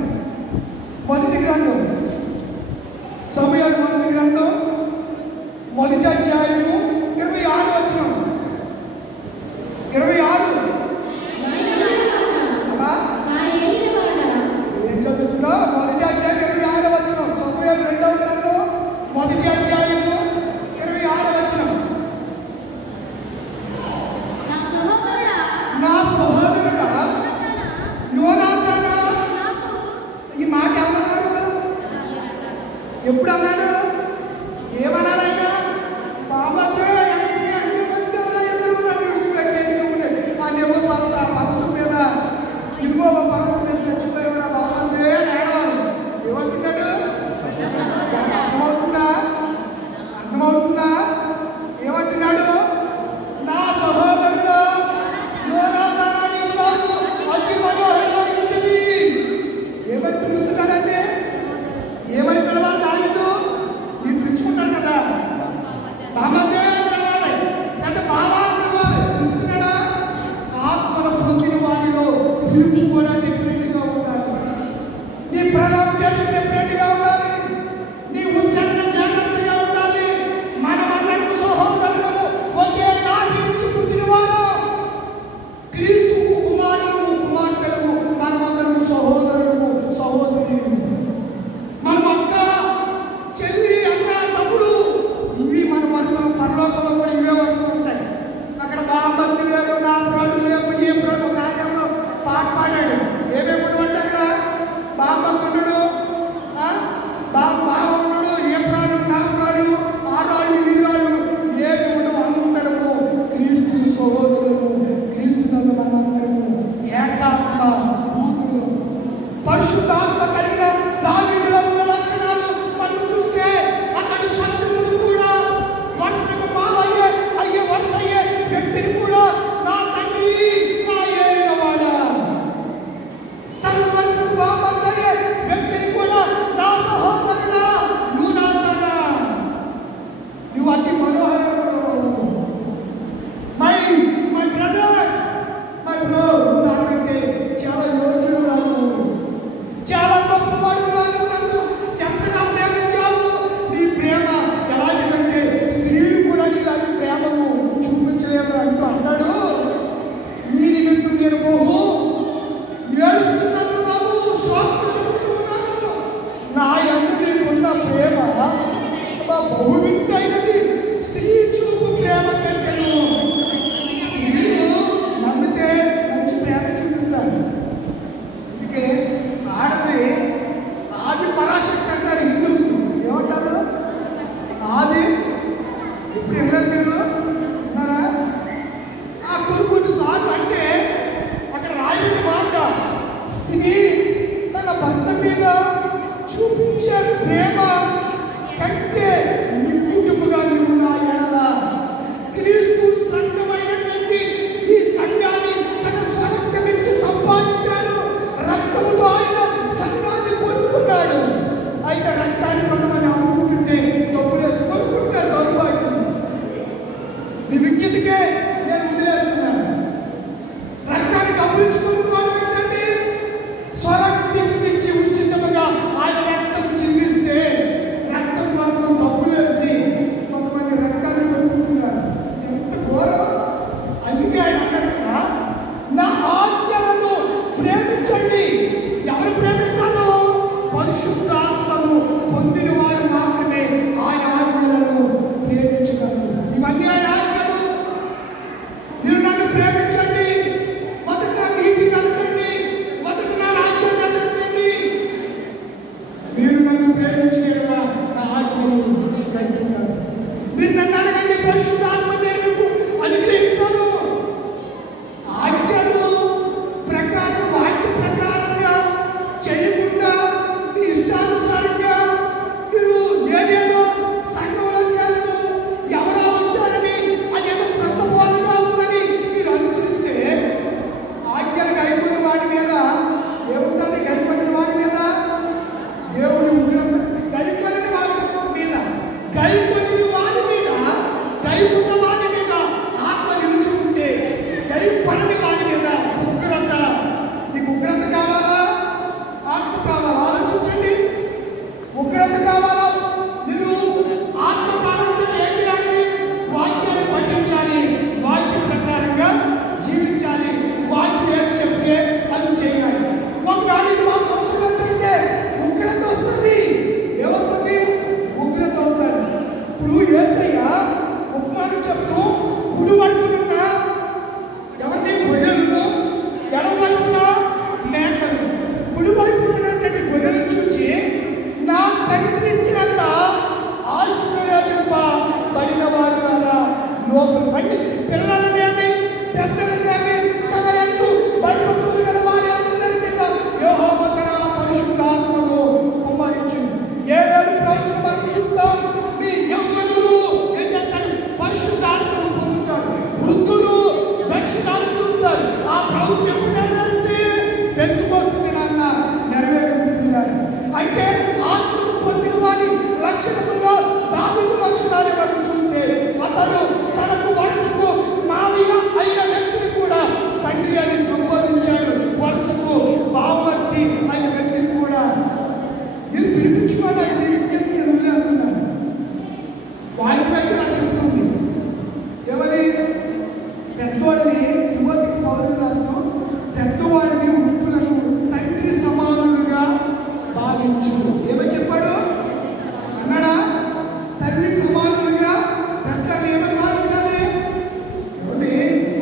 సమూయేలు మొదటి గ్రంథం మొదటి అధ్యాయము 26 వచనం. 26 అమ్మా ఏం చదువుతున్నావు? మొదటి అధ్యాయం 26 వచనం. సమూయేలు 2వ గ్రంథం మొదటి అధ్యాయము 26 వచనం. నా సహోదరుడా యోనాతానా. ఈ మాట ఏమన్నాడు? ఎప్పుడు అన్నాడు? ఏమన్నాడైనా? బామ్మతో అన్ని మందిగా ఎందరూ నన్ను విడిచిపెట్టేసి చూపించే ప్రేమ కంటే నిక్కుటముగా నువ్వు నా ఎడల క్రీస్తు సంఘమైనటువంటి ఈ సంఘాన్ని తన స్వరక్తమిచ్చి సంపాదించాడు. రక్తముతో ఆయన సంఘాన్ని కొనుక్కున్నాడు. అయితే రక్తాన్ని కొంతమంది అమ్ముకుంటుంటే డబ్బులేసి కొనుక్కుంటున్నారు. దౌర్భాగ్యం. నీ విజ్ఞతకే నేను వదిలేస్తున్నాను. రక్తాన్ని డబ్బులిచ్చి కొనుక్కోవడం ఏంటంటే స్వరక్తించి ఉచితముగా ఆయన రక్తం చిందిస్తే రక్తం కొరకు డబ్బులేసి కొంతమంది రక్తాన్ని కొనుక్కుంటున్నారు. ఎంత ఘోరం. అందుకే ఆయన అన్నాడు కదా, నా ఆజ్ఞలను ప్రేమించండి. ఎవరు ప్రేమిస్తారో పరిశుద్ధాత్మను పొందిన వారు మాత్రమే ఆయన ఆజ్ఞలను ప్రేమించగలరు. ఇవన్నీ ఆయన ఆజ్ఞలు. మీరు నన్ను ప్రేమించండి, మొదట నా నీతిని వెతకండి, మొదట నా రాజ్యాన్ని వెతకండి. మీరు నన్ను ప్రేమించేలా నా ఆజ్ఞలు కైకుంటారు. మీరు నన్ను అడగండి, పరిశుద్ధాత్మ నేను మీకు అనుగ్రహిస్తాను. ఆజ్ఞలు ప్రకారం వాక్య ప్రకారంగా చేయకుండా మీ ఇష్టానుసారంగా మీరు ఏదేదో సంఘంలో చేస్తూ ఎవరో వచ్చారని అదేదో క్రొత్త బోధగా ఉందని మీరు అనుసరిస్తే ఆజ్ఞలు గైకొన్న వాడి మీద ఏముంటుంది? గైకొన్న వాడి మీద దేవుని ఉగ్రత. గైకొన్న వాడి మీద, గైకొన్న వాడి మీద, గైకున్న వాడి మీద ఆత్మ నిలిచి ఉంటే గైకొనని వాడి మీద ఉగ్రత. నీకు ఉగ్రత కావాలా? ఆత్మ కావాలా? ఆలోచించండి. ఉగ్రత కావాలా? మీరు ఆత్మ కాలంతో ఏం చేయాలి? వాక్యాన్ని పఠించాలి, వాక్య ప్రకారంగా జీవించాలి, వాక్యం ఏం చెప్తే అది చేయాలి. ఒకవేళ ఇది మాకు అవసరం అంటే ఉగ్రత వస్తుంది. ఏమొస్తుంది? ఉగ్రత వస్తుంది. ఇప్పుడు యేసయ్య ఉపమానం చెప్తూ కుడి వైపునున్న ఎవరిని? గొర్రెలను, ఎడమ వైపున మేకలు. కుడి వైపున ఉన్నటువంటి గొర్రెలను చూచి నా తండ్రి ఇచ్చినంత ఆశీర్వదింపబడిన వారులారా లోపల వంటి పిల్లలనేమి పెద్దలనేమి తన యందు భయభక్తులు గల వారి అందరి మీద యెహోవా తన పరిశుద్ధాత్మను కుమ్మరించును. ఏ వేళ ప్రవచనం చూస్తాం? మీ యవ్వనులు ఏం చేస్తారు? పరిశుద్ధాత్మను పొందుతారు. వృద్ధులు దర్శనాలు చూస్తారు. ఆ ప్రవచనం ఎప్పుడు నెరవేరుతుంది? పెంతుకోస్తుంది నాన్న నెరవేరుకుంటున్నారు. అంటే ఆత్మను పొందిన వారి లక్షణముల్లో దావీదు లక్షణాలు మనం చూస్తే అతను తనకు వరుసకు మావయ్య అయిన వ్యక్తిని కూడా తండ్రి అని సంబోధించాడు. వరుసకు బావమర్తి అయిన వ్యక్తిని కూడా మీరు పిలిపించుకోవాలి. నేను వదిలేస్తున్నాను. వాక్యమైతే ఇలా చెబుతుంది. ఎవరి? పెద్దోడిని తిమోతికి పౌలు రాస్తూ పెద్దవాడిని వృద్ధులను తండ్రి సమానులుగా భావించు. ఏమని చెప్పాడు? అన్నాడా? తండ్రి సమానులుగా పెద్దలు ఏమని భావించాలి?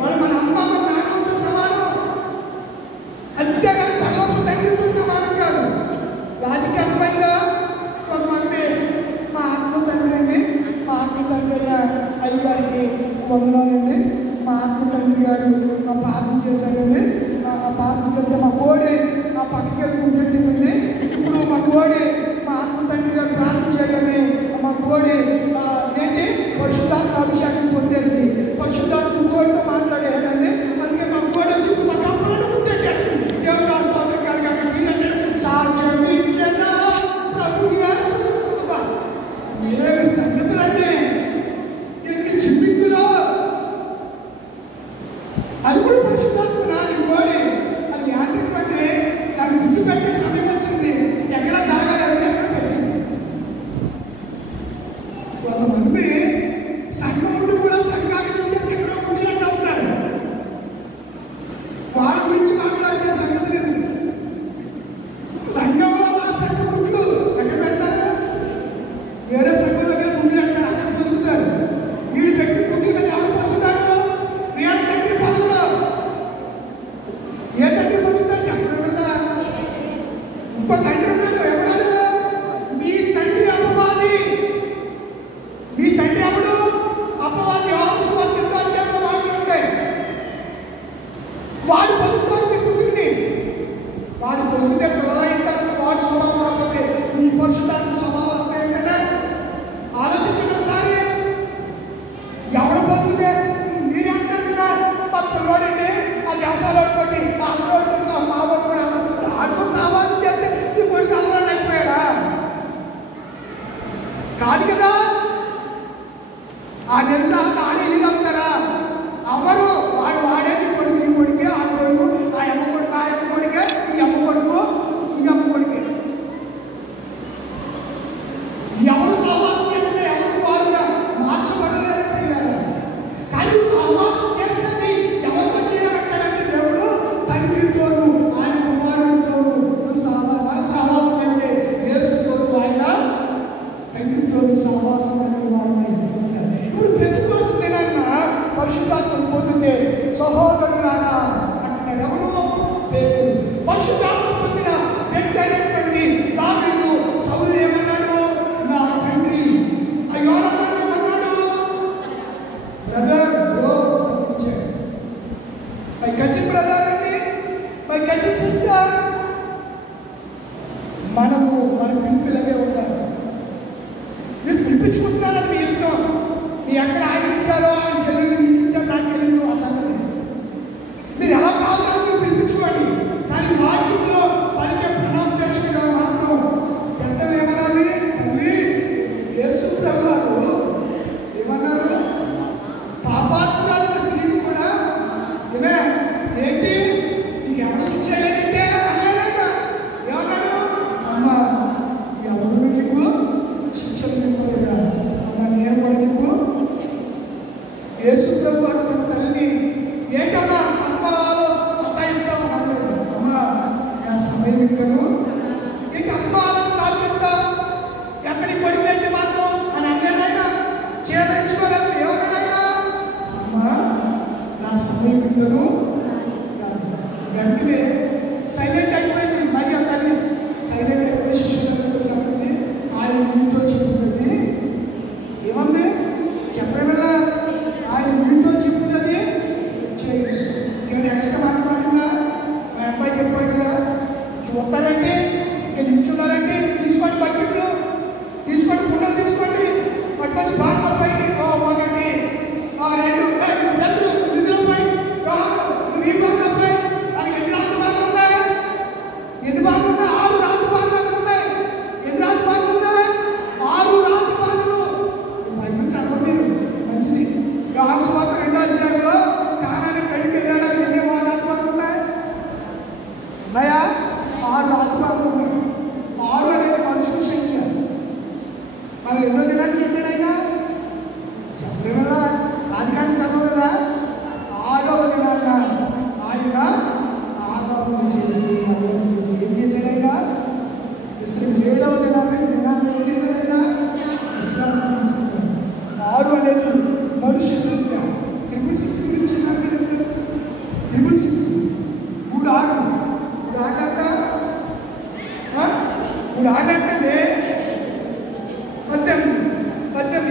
వాళ్ళు మన అమ్మ మన నాన్నతో సమానం. అంతేగాని పల్లపు తండ్రితో సమానం కాదు. లాజిక్ అర్థమైందా? కొంతమంది మా ఆత్మ తండ్రి అండి, మా ఆత్మ తండ్రి అయిన అయ్యగారికి వందనాలండి, మా ఆత్మ తండ్రి గారు ఆ పాపం చేశారండి, ఆ పాపం చేస్తే మా కోడి ఆ పక్కకి వెళ్ళుకుంటుందండి. ఇప్పుడు మా కోడి మా ఆత్మ తండ్రి గారు ప్రార్థించారని మా కోడి ఏంటి పరిశుద్ధాత్మ అభిషేకం పొందేసి పరిశుద్ధాత్మ కోడితో మాట్లాడేయాలండి. అందుకే మా కోడి వచ్చి మా కప్పలు అనుకుంటే దేవుడు ఆస్పత్రం కలగాలి సాధ్యమించేదా ప్రభు ఏమి సంగతులండి, ఎన్ని చిమ్మిక్కులో. అది కూడా పరిశుద్ధాత్మ నాని కోడి. అది యాంత్రికం అంటే దాన్ని గుడ్డు పెట్టే సమయం వచ్చింది. ఎక్కడ జరగాలి అది ఎక్కడ పెట్టింది. కొంతమంది సంఘం ఉండి కూడా సంఘానికి ఇచ్చేసి ఎక్కడో గుడ్డిగా ఉంటారు. వాళ్ళ గురించి మాట్లాడితే సంగతి లేదు. సంఘంలో పెట్టిన గుడ్లు ఎక్కడ పెడతారు? వేరే సంఘం దగ్గర గుడ్లు పెడతారు, అక్కడ పొదుగుతారు. వీళ్ళు పెట్టిన గుడ్ల మీద ఎవరు పొదుగుతాడు? వీళ్ళ తండ్రి పొదగడు. కాదు కదా. ఆ నిమిషం ఆడే అవుతారా? ఎవరు వాడే కొడుకు, ఈ కొడుకే, ఆ కొడుకు, ఆ అమ్మ కొడుకు, ఆ అమ్మ కొడుకే, ఈ అమ్మ కొడుకు, ఈ అమ్మ కొడుకే. ఎవరు సహవాసం చేస్తే ఎవరికి వారుగా మార్చబడలేరు పిల్లలు. కానీ సహవాసం చేసేది ఎవరితో చేయాలంటాడంటే దేవుడు తండ్రితోను ఆయన కుమారుడితోను. నువ్వు సహవాసం అయితే యేసుతోను ఆయన తండ్రితోను సహవాసం కలిగిన వారిని. ఇప్పుడు పెట్టుకొస్తుందేనన్న పరిశుద్ధాత్మను పొందితే సహోదరులారా అంటున్నాడు. ఎవరు? పేతురు. పరిశుద్ధాత్మ పొందిన వ్యక్తి అయినటువంటి దావీదు సౌలు ఏమన్నాడు? నా తండ్రి. యోనాతాను ఏమన్నాడు? బ్రదర్, బ్రో ఇచ్చాడు. మై కజిన్ బ్రదర్ అండి, మై కజిన్ సిస్టర్. మనము మన పిలుపులగే ఉంటారు. మీరు పిలిపించుకుంటున్నారని మీ ఇష్టం. మీ ఎక్కడ ఆయన ఇచ్చారో ఆయన చెల్లెలు మీకు ఇచ్చారో నాకు తెలియదు ఆ సంగతి. మీరు ఎలా కావాలో మీరు పిలిపించుకోండి. కానీ వాక్యంలో పలికే ప్రణామేషగా మాత్రం పెద్దలు ఏమనాలి? తల్లి యేసు ప్రభు వారు ఏమన్నారు? పాపాత్మురాలైన స్త్రీని కూడా ఏమే ఏంటి నీకు ఎవరు శిక్ష చేయలేదంటే అనలేదా? ఏమన్నాడు? అమ్మ ఎవరు నీకు శిక్షలు చెప్పలేదా? అమ్మ నేను కూడా నీకు. యేసు ప్రభు వారు తన తల్లి ఏంటమ్మా అమ్మలో సతాయిస్తావు అనలేదు. అమ్మ నా సమయం ఇంకను ఏంటి అమ్మాలను నా చెప్తా ఎక్కడికి పడిపోయితే మాత్రం అని అనలేదైనా చేదరించుకోలేదు. ఏమన్నాడైనా? అమ్మ నా సమయం ఇంకను రాదు. వెంటనే సైలెంట్ అయిపోయింది. మరి ఆ తల్లి సైలెంట్ అయిపోయి శిష్యులకు చెప్పింది ఆయన మీతో చెప్పినది ఏమంది? చెప్పేవల్ల ఆయన మీతో చెప్పినది చేయండి. ఇక్కడ ఎక్స్ట్రా మాట్లాడిందా? మా అబ్బాయి చెప్పాడు కదా, చూస్తారంటే ఇక నిల్చున్నారంటే తీసుకోండి, బకెట్లు తీసుకోండి, కుండలు తీసుకోండి, పట్టుకొచ్చి బాగా పైకి ఒకటి రెండు పెద్దలు నిధుల పై నువ్వు ఈ బాగా పై దానికి ఎన్ని రాత్రి బాగా ఉన్నాయి? ఎన్ని బాగా ఉన్నాయి? 6 రాత్రి బాగా ఉన్నాయి. ఎన్ని రాత్రి బాగా ఉన్నాయి? 6 రాత్రి బాగులు. బైబిల్ చదవండి మంచిది. యోహాను సువార్త 2వ అధ్యాయంలో కానానికి పెళ్లికి వెళ్ళాడని ఎన్ని రాత్రి బాగా ఉన్నాయి? ఉన్నాయా? 6 రాత్రి బాగా ఉన్నాయి. 6 అనేది మనుషుల సంఖ్య. మనం ఎన్నో దినాలు చేశాడు ఆయన? చెప్పలేము కదా. ఆదికాండం చదవలేదా? 6వ దినాన్న ఆయన ఆరాధన చేసి ఏం చేశాడు ఆయన? 7వ దినాన్ని ఏం చేశాడు ఆయన? విశ్రాంతి తీసుకున్నాడు. 6 అనేది మనుష్య సంఖ్య. 666 గురించి 666 3 ఆటలు. 3 ఆటలంటే 3 ఆటలంటే 18.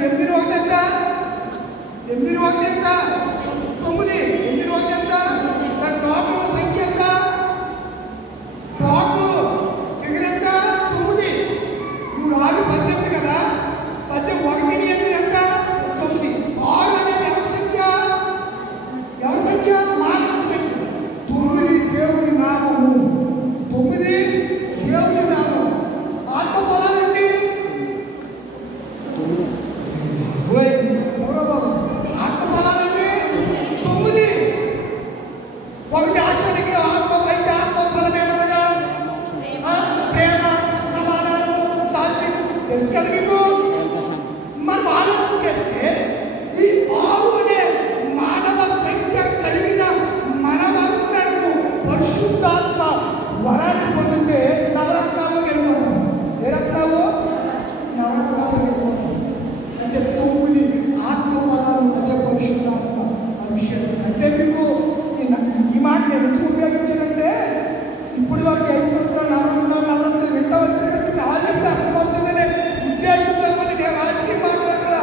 8 ఒకటి ఎంత? 8 ఒకటి ఎంత? 9. 8 ఒకటి ఎంత? దాని టోటల్ సంఖ్య ఎంత? టోటల్ ఫిగర్ ఎంత? 9. 3 6 18 కదా. 18 1 8 ఎంత? 9. 6 అనేది ఎవరి సంఖ్య? ఎవరి సంఖ్య? మానవ సంఖ్య. 9 దేవుని నామము. 9 దేవుని నామం. ఆత్మ ఫలాలండి ఆత్మ ఫలాలండి 9. ఒకటి ఆశ్చర్యంగా ఆత్మ అయితే ఆత్మ ఫలం ఏమనగా ప్రేమ, సమాధానము, శాంతి. తెలుసు కదా మీకు. మనం ఆలోచన చేస్తే ఈ 6 అనే మానవ సంఖ్య కలిగిన మనమందరము పరిశుద్ధాత్మ వరాన్ని పొందితే నవరత్నాలు వెళ్ళిపోతాం. ఏ రత్నాలు? నవరత్నాలు వెళ్ళిపోతాం. అంటే 9 ఆత్మ ఫలాలు. అదే పరిశుద్ధాత్మ అభిషేకం. అంటే మీకు ఈ మాట నేను ఎందుకు ఉపయోగించానంటే ఇప్పుడు వరకు 5 సంవత్సరాలు నవరత్నాలు వింటా వచ్చినట్టు అలా చెప్తే అర్థమవుతుందనే ఉద్దేశంతో నేను రాజకీయ మాట్లాడరా.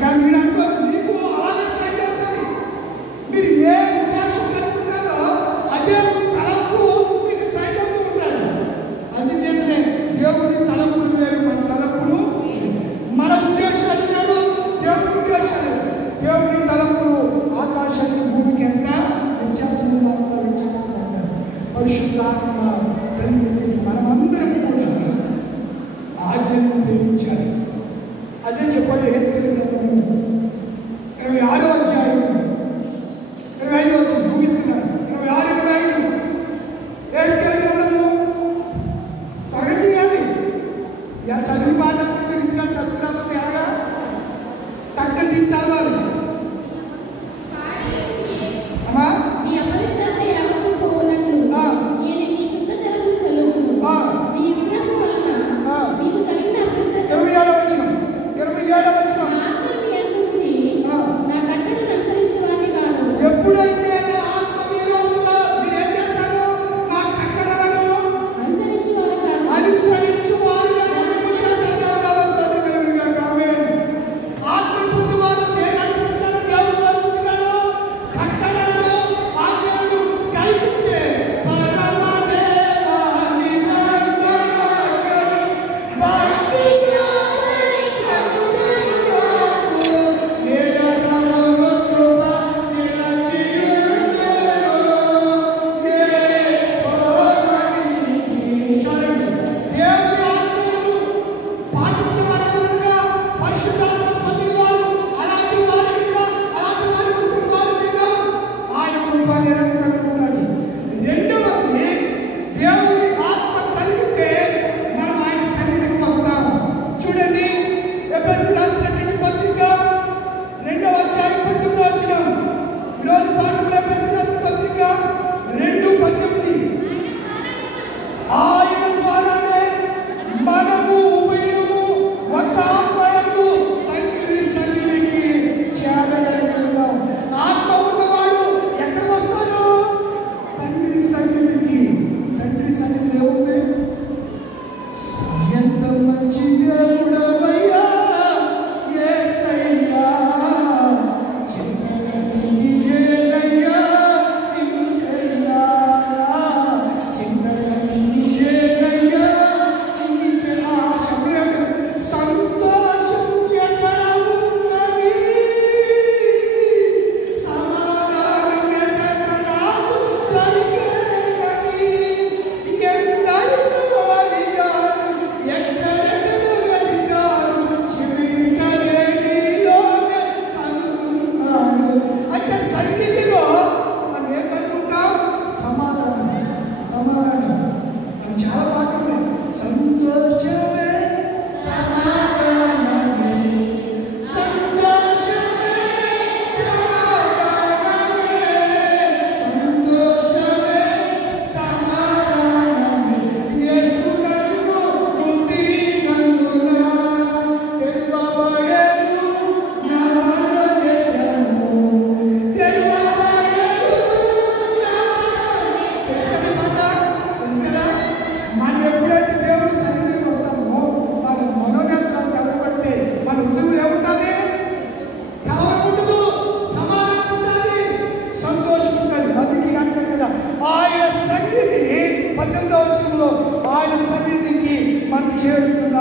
కానీ మీరు అనుకోవచ్చు మీకు అలాగే స్ట్రైక్ అవుతుంది. మీరు ఏ ఉద్దేశం కలుగుతున్నారో అదే తలంపు మీకు స్ట్రైక్ అవుతూ ఉంటారు. అందుచేతనే దేవుని తలంపులు వేరు, మన తలంపులు మన ఉద్దేశాలు వేరు, దేవుని ఉద్దేశాలు. దేవుని తలంపులు ఆకాశానికి భూమికి ఎంత వ్యత్యాసం వ్యత్యాసం. పరిశుద్ధాత్మ తల్లి మనమందరం కూడా ఆజ్ఞను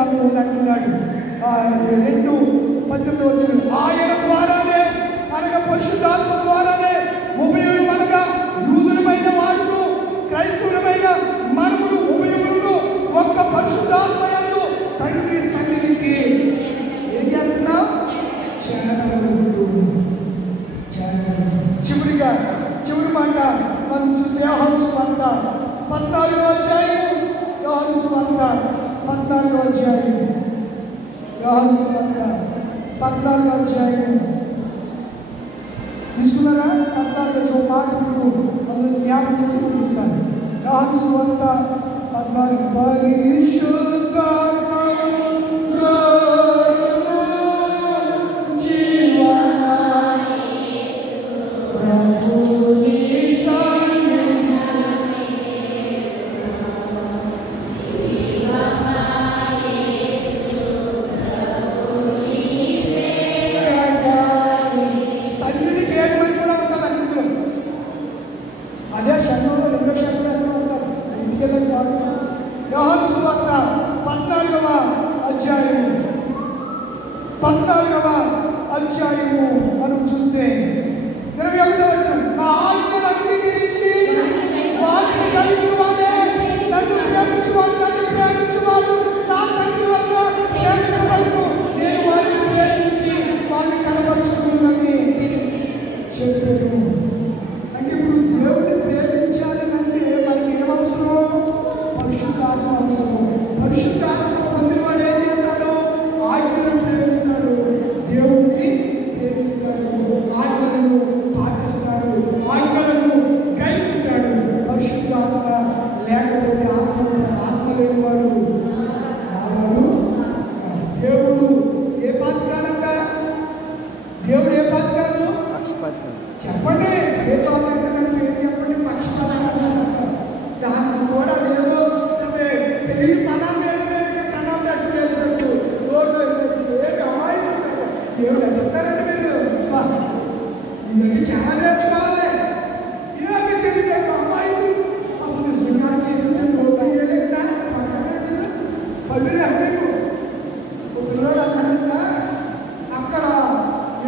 వాక్యం అంటున్నాడు 2:18 ఆయన ద్వారానే అనగా పరిశుద్ధాత్మ ద్వారానే ఉభయులు అనగా యూదులమైన వారు క్రైస్తవులమైన మనములు ఉభయులు ఒక్క పరిశుద్ధాత్మ యందు తండ్రి సన్నిధికి ఏం చేస్తున్నాం? చివరి మాట మనం చూస్తే యోహాను సువార్త 14వ అధ్యాయం. యోహాను సువార్త 14వ అధ్యాయం. యోహాను సువార్త 14వ అధ్యాయం తీసుకున్నారా? 14 మాట మీకు అందులో జ్ఞాపకం చేసుకుని ఇస్తాను. యోహాను సువార్త 14 పరిశుద్ధాత్మను అదే శరణంలో 2వ శరణంలో ఉంటారు. ఇంటికెళ్ళి యోహాను సువార్త 14వ అధ్యాయము మనం చూస్తే 21వ వచనం, నా ఆజ్ఞలు అంగీకరించి వాటిని కైకొనువాడే నన్ను ప్రేమించువాడు నా తండ్రి వల్ల ప్రేమింపబడును. నేను వారిని ప్రేమించి వారిని కనపరుచుకున్నానని చెప్పాను. అంటే ఇప్పుడు దేవుని ప్రేమించాలనంటే మనకి ఏమవసరం? పరిశుద్ధాత్మ అవసరం. పరిశుద్ధాత్మ పొందిన వాడు ఏం చేస్తాడు? ఆజ్ఞలను ప్రేమిస్తాడు, దేవుణ్ణి ప్రేమిస్తాడు, ఆజ్ఞలను పాటిస్తాడు, ఆజ్ఞలను కైకుంటాడు. పరిశుద్ధాత్మ లేకపోతే ఆత్మ లేని వాడు నావాడు. దేవుడు ఏ పాతి కాదంట? దేవుడు ఏ పాతి కాదు? చెప్పండి, ఏ పాతి అంటే చెప్పండి. పక్షపాతం చెప్తారు. దానికి కూడా ఏదో అంటే తెలియని పదాన్ని ప్రణాళిక చేసినట్టు రోడ్లు వేసేసి ఏది అమ్మాయి దేవుడు చెప్తారండి. మీరు మీ దగ్గర చాలా నేర్చుకోవాలి. ఏమి తెలియదు అమ్మాయి అప్పుడు సింగానికి రోడ్డు వేయలేదా పదిలే మీకు ఒక పిల్లడు అక్కడంట అక్కడ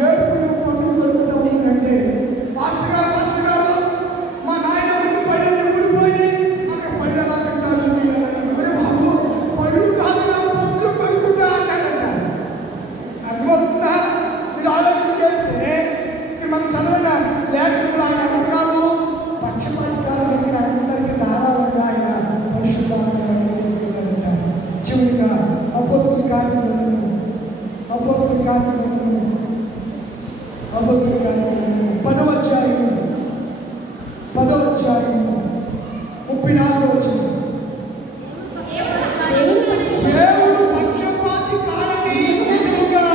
ఏడుపులు పనులు కొడుకుంటూ ఉంటుందంటే మాస్టర్ గారు మా నాయన పళ్ళు ఊడిపోయి అక్కడ పళ్ళు ఎలా తింటారు బాబు పళ్ళు కాదు నా పొద్దులు కొడుకుంటా అన్నాడంట. అర్థమవుతుందా? మీరు ఆలోచన చేస్తే మనం చదవన లేఖనంలో ఆయన ఎవరు కాదు, పక్షపాతికాల దగ్గర అందరికీ ధారాళంగా ఆయన పరిశుద్ధాత్మను అనుగ్రహిస్తున్నాడంట. చివరిగా అపోస్తుల కార్యక్రమము 10వ అధ్యాయము 34వ వచనం, దేవుడు పక్షపాతి కాడని నిజముగా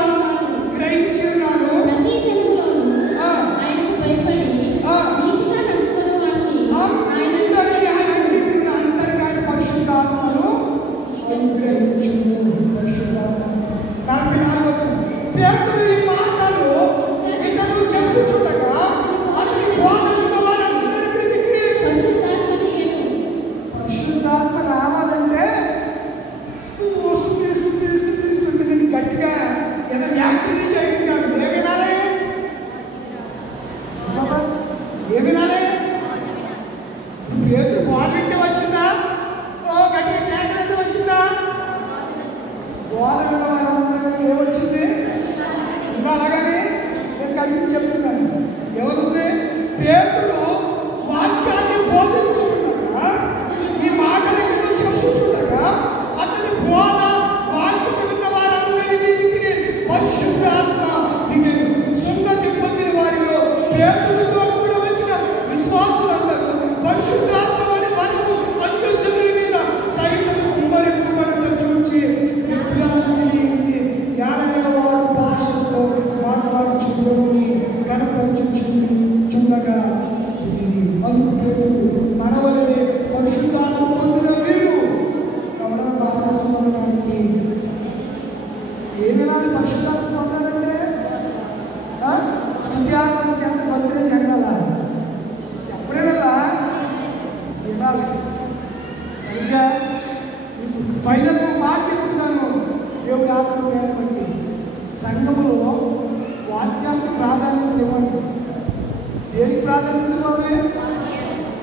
గ్రహించి ఉన్నాను. అందరికీ ఆయన పరిశుద్ధాత్మను అనుగ్రహించును. పరిశుద్ధాత్మ 44వ వచనం, పేతురు ఈ మాటలు ఇతను చెప్పుచుండగా అతని బోధ విన్న వారందరి మీదికి పరిశుద్ధాత్మ రావాలంటే వస్తుంది గట్టిగా ఏదైనా యాక్టివ్ చేయడం కాదు. ఏ వినాలి? పేతురు బోధ వింటే వచ్చిందా? గట్టిగా కేకలైతే వచ్చిందా? బోధ విన్న వారందరికీ ఏమొచ్చింది? ఇంకా అలాగని నేను కలిపి చెప్తున్నాను. ఎవరుంది? పేతురు వాక్యాన్ని బోధిస్తూ ఉండగా, ఈ మాటల కింద చెప్పుచుండగా అతని బోధ వాక్యం విన్న వారందరి మీదికి పరిశుద్ధాత్మ దిగను. సున్నతి పొందిన వారిలో పేతురుతో కూడా వచ్చిన విశ్వాసులందరూ పరిశుద్ధాత్మ అనే వరము అన్యజనుల మీద సైతం కుమ్మరింపబడటం చూచి విభ్రాంతి ఉంది. యాలైన వారు భాషలతో మాట్లాడుచుని కనపరుచుచుండగా అందుకు పేతురు, మనవలనే పరిశుద్ధాత్మ పొందిన వీరు ఎవరైనా బాప్తిస్మరణానికి ఏ వినాలి? పరిశుద్ధాత్మ పొందాలంటే స్తుత్యాలను చెంత భక్తులే చెందాలా? చెప్పడే వల్ల ప్రాధాన్యత ఇవ్వాలి?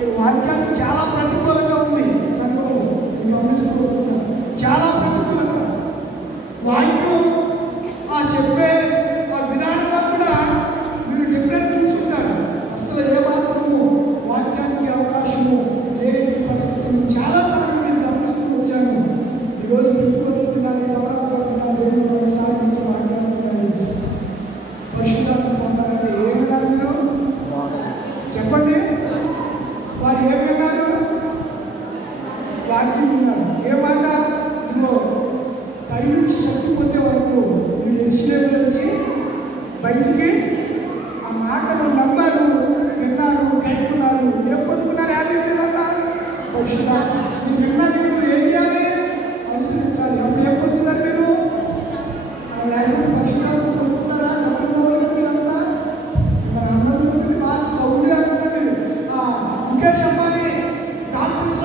ఈ వాక్యానికి చాలా ప్రతికూలంగా ఉంది సంఘంలో. నేను గమనించుకుంటున్నాను, చాలా ప్రతికూలంగా. వాక్యం చెప్పే ఆ విధానంలో కూడా మీరు డిఫరెంట్ చూస్తుంటారు. అసలు ఏ మాత్రము వాక్యానికి అవకాశము లేని పరిస్థితులు చాలా సమయం నేను గమనిస్తూ వచ్చాను. ఈరోజు ప్రతికొస్తున్నాను, ఎవరాడుతున్నాను, దేవుడు ఒకసారి మీతో మాట్లాడుతున్నాడు. పరిశుద్ధాత్మ పొందాలంటే ఏం విన్నారు మీరు? చెప్పండి. వారు ఏం విన్నారు? వాక్యం విన్నారు. ఏ మాట? ఇదిగో పైనుంచి శక్తి పొందే వరకు మీరు ఎరుసలేము నుంచి బయటికి ఆ మాటను నమ్మారు, విన్నారు, కైకున్నారు. ఏం పొందుకున్నారు? యాభై దినాల పరిశుద్ధాత్మ. మీరు విన్నా మీరు ఏం చేయాలి? అనుసరించాలి. అప్పుడు ఏం పొందుతారు మీరు? లేకపోతే పరిశుద్ధాత్మ పొందుతున్నారా? నమ్మకం మీరంతా మన అందరూ చూడండి. బాగా సౌర్యాలు ముఖేష్ అంబానీ డాక్టర్స్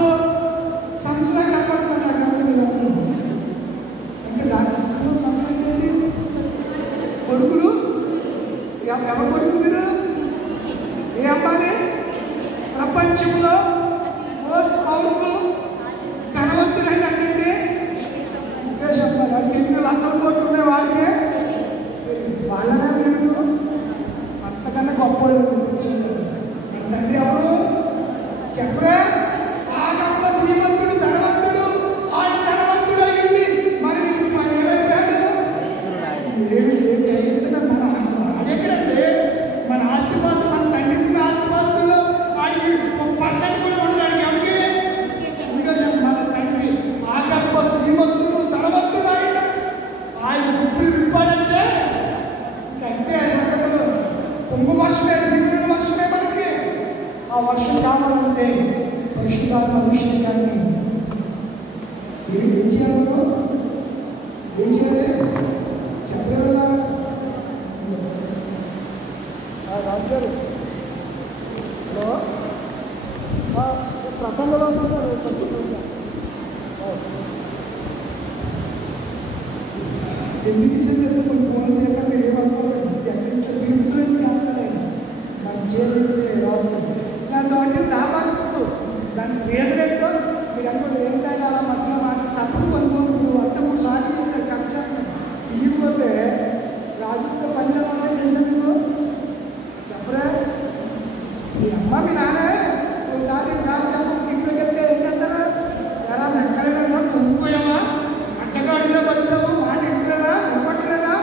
సంస్థ కనపడుతున్నారు కదా. అంటే డాక్టర్స్ సంస్థ ఏంటి? కొడుకులు. ఎవరు కొడుకు మీరు? ఏ అంబానీ? ప్రపంచంలో మోస్ట్ పవర్ఫుల్ ధనవంతుడైన అంటే ముఖేష్ అంబానీ. వాడికి ఎన్ని లక్షల కోట్లు ఉన్నాయి వాడికే. వాళ్ళనే మీరు అంతకన్నా గొప్ప వచ్చింది. తండ్రి ఎవరు చెప్పరా? ఆగంత శ్రీమంతుడు, ధనవంతుడు. ఆయన ధనవంతుడు అయ్యింది మరి ఏమైపోయాడు? అదెక్కడంటే మన ఆస్తిపాస్తు, మన తండ్రికి ఉన్న ఆస్తిపాస్తుల్లో ఆయనకి 1% కూడా ఉండదు. ఆయనకి ఎవరికి? ఇంకా మన తండ్రి ఆగంత శ్రీమంతుడు, ధనవంతుడు. ఆయన గుప్పులు విప్పాడంటే అంతే. సంగతులు కుంభ వర్షమే, దిగుల వర్షమే మనకి. ఆ వర్షం కావాలంటే పరిశుద్ధాత్మ అభిషేకాన్ని ఏం చేయాలో ఏం చేయాలి చెప్పలేదా? రాజుగారు హలో, ప్రసంగంలో ఎందుకు తీసేసి కొన్ని ఫోన్లు చేయక మీరు ఏమనుకోలేదు. ఇది ఎక్కడి నుంచో తిరుగుతులే చెప్పలేదు. మనం చేసే రాజు దాంతో అంటే దాబాడుకుంటూ దానికి రీజన్ ఏంటో మీరు అనుకోండి. ఏంటంటే అలా మధ్యలో మాట తప్పుడు కొనుక్కోకుండా అంటే 3 సార్లు చేశారు. ఖర్చాన్ని తీయకపోతే రాజుతో పని ఎలా ఉంటే తెలుసా మీకు? చెప్పరా? మీ అమ్మ మీ నాన్న ఒకసారి చెప్పకుండా ఇప్పుడు చెప్తే ఏం చేస్తారా? ఎలా ఎక్కలేదన్నా కొనుక్కోయామా? అట్టగాడిగా పరిచాము, మాట ఎక్కలేదా, ఇవ్వట్లేదా,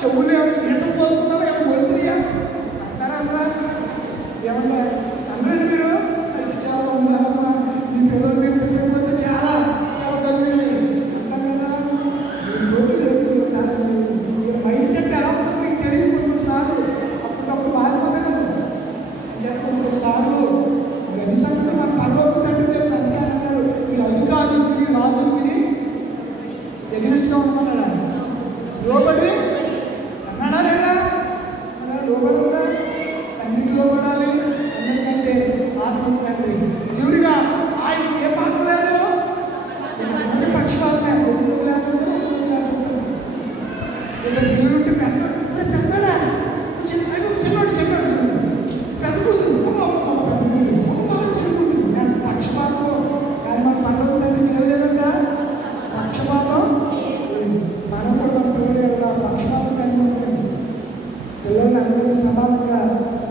చెవులు ఏమైనా సీసం పోసుకున్నావా, ఏమైనా ఒలిసియా అంటారా? అన్నా ఏమన్నా అన్నాడు మీరు? అయితే చాలా ఉందమ్మా, మీ పిల్లలు మీరు తిట్టకపోతే చాలా చాలా తగ్గింది అంటాం కదా. మీరు మైండ్ సెట్ ఎలా ఉంటుందో మీకు తెలియదు. కొన్నిసార్లు అప్పటికప్పుడు మారిపోతాయి కదా. అని చెప్పి కొన్నిసార్లు ఎన్ని సంగతి మన పర్లోకి తండ్రి తెలుసు. అందుకే అన్నాడు మీరు అధికారులకి రాజులకి ఎదిరిస్తూ ఉన్నాడా? లోబడి అన్నాడా లేదా? లోబడి ఉందా? తండ్రికి లోబడాలి. ఎందుకంటే ఆత్మ తండ్రి. చివరిగా ఆయనకి ఏ పాత్ర లేదు. పక్షపాతమే. ఒళ్ళు లేకుండా పిల్లలుంటే పెద్ద పెద్దడా చిన్నోడు చెప్పాడు. పెద్ద కూతురు పెద్ద కూతురు చిన్న కూతురు నేను పక్షపాతం. కానీ మన పనులు తండ్రికి ఏం లేదంట పక్షపాతం. మనం కూడా మన పిల్లలు కదా పక్షపాతం కలిగి ఉంటుంది. పిల్లల్ని అందరినీ సమానంగా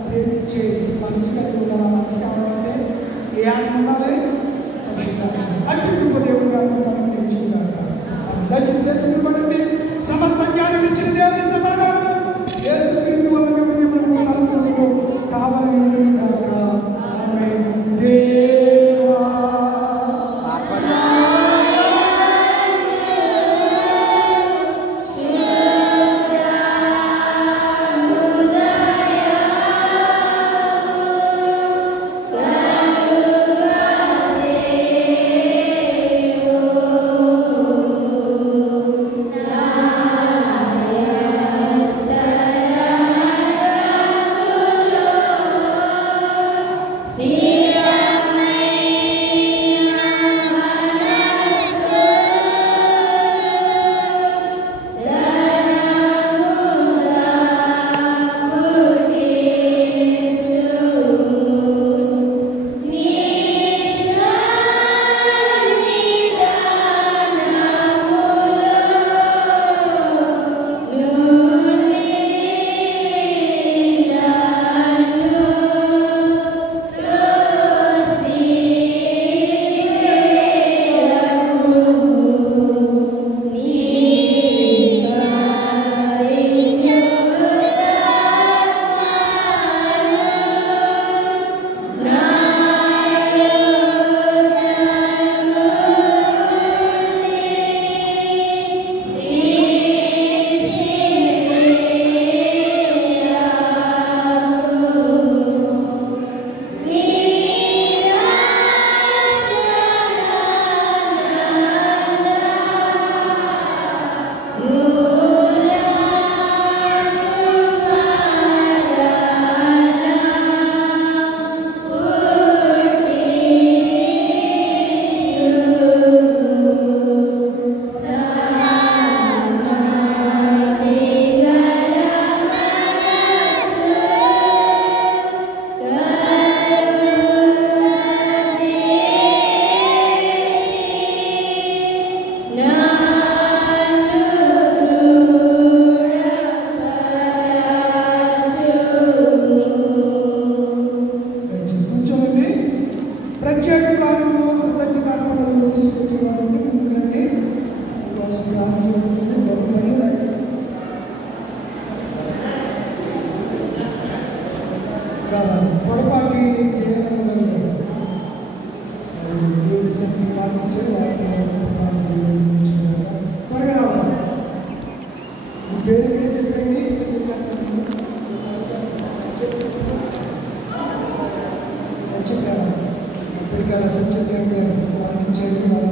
ప్రేమించే మనసు కలిగి ఉండాలి. మనసు కావాలంటే ఏ ఆత్మ ఉండాలి? పరిశుద్ధాత్మ. అట్టి కృప దేవుడు మనం నేర్చుకున్నాక దయచేసి సమస్త జ్ఞానం ఇచ్చిన దేవుని సమాధానం యేసుక్రీస్తు వల్ల మనకు తలపులకు కావాలని ఉండదు కాక. ఆమేన్. దేవా ప్రత్యేక కానుకలు కృతజ్ఞతార్పణలు తీసుకొచ్చేవారు ముందుకు రండి. మీకోసం ప్రార్థన ఉంటుంది. బాగుపడి రావాలి. పొరపాటి చేయడంలో దేవుడి శక్తి పాటించే వారిని త్వరగా రావాలి. మీ పేరు ఇక్కడే చెప్పండి. ఇక్కడ చెప్పేస్తాను. సత్యప్రేమ ఎప్పటికైనా సత్యప్రేమ వారికి చేరుకున్నారు.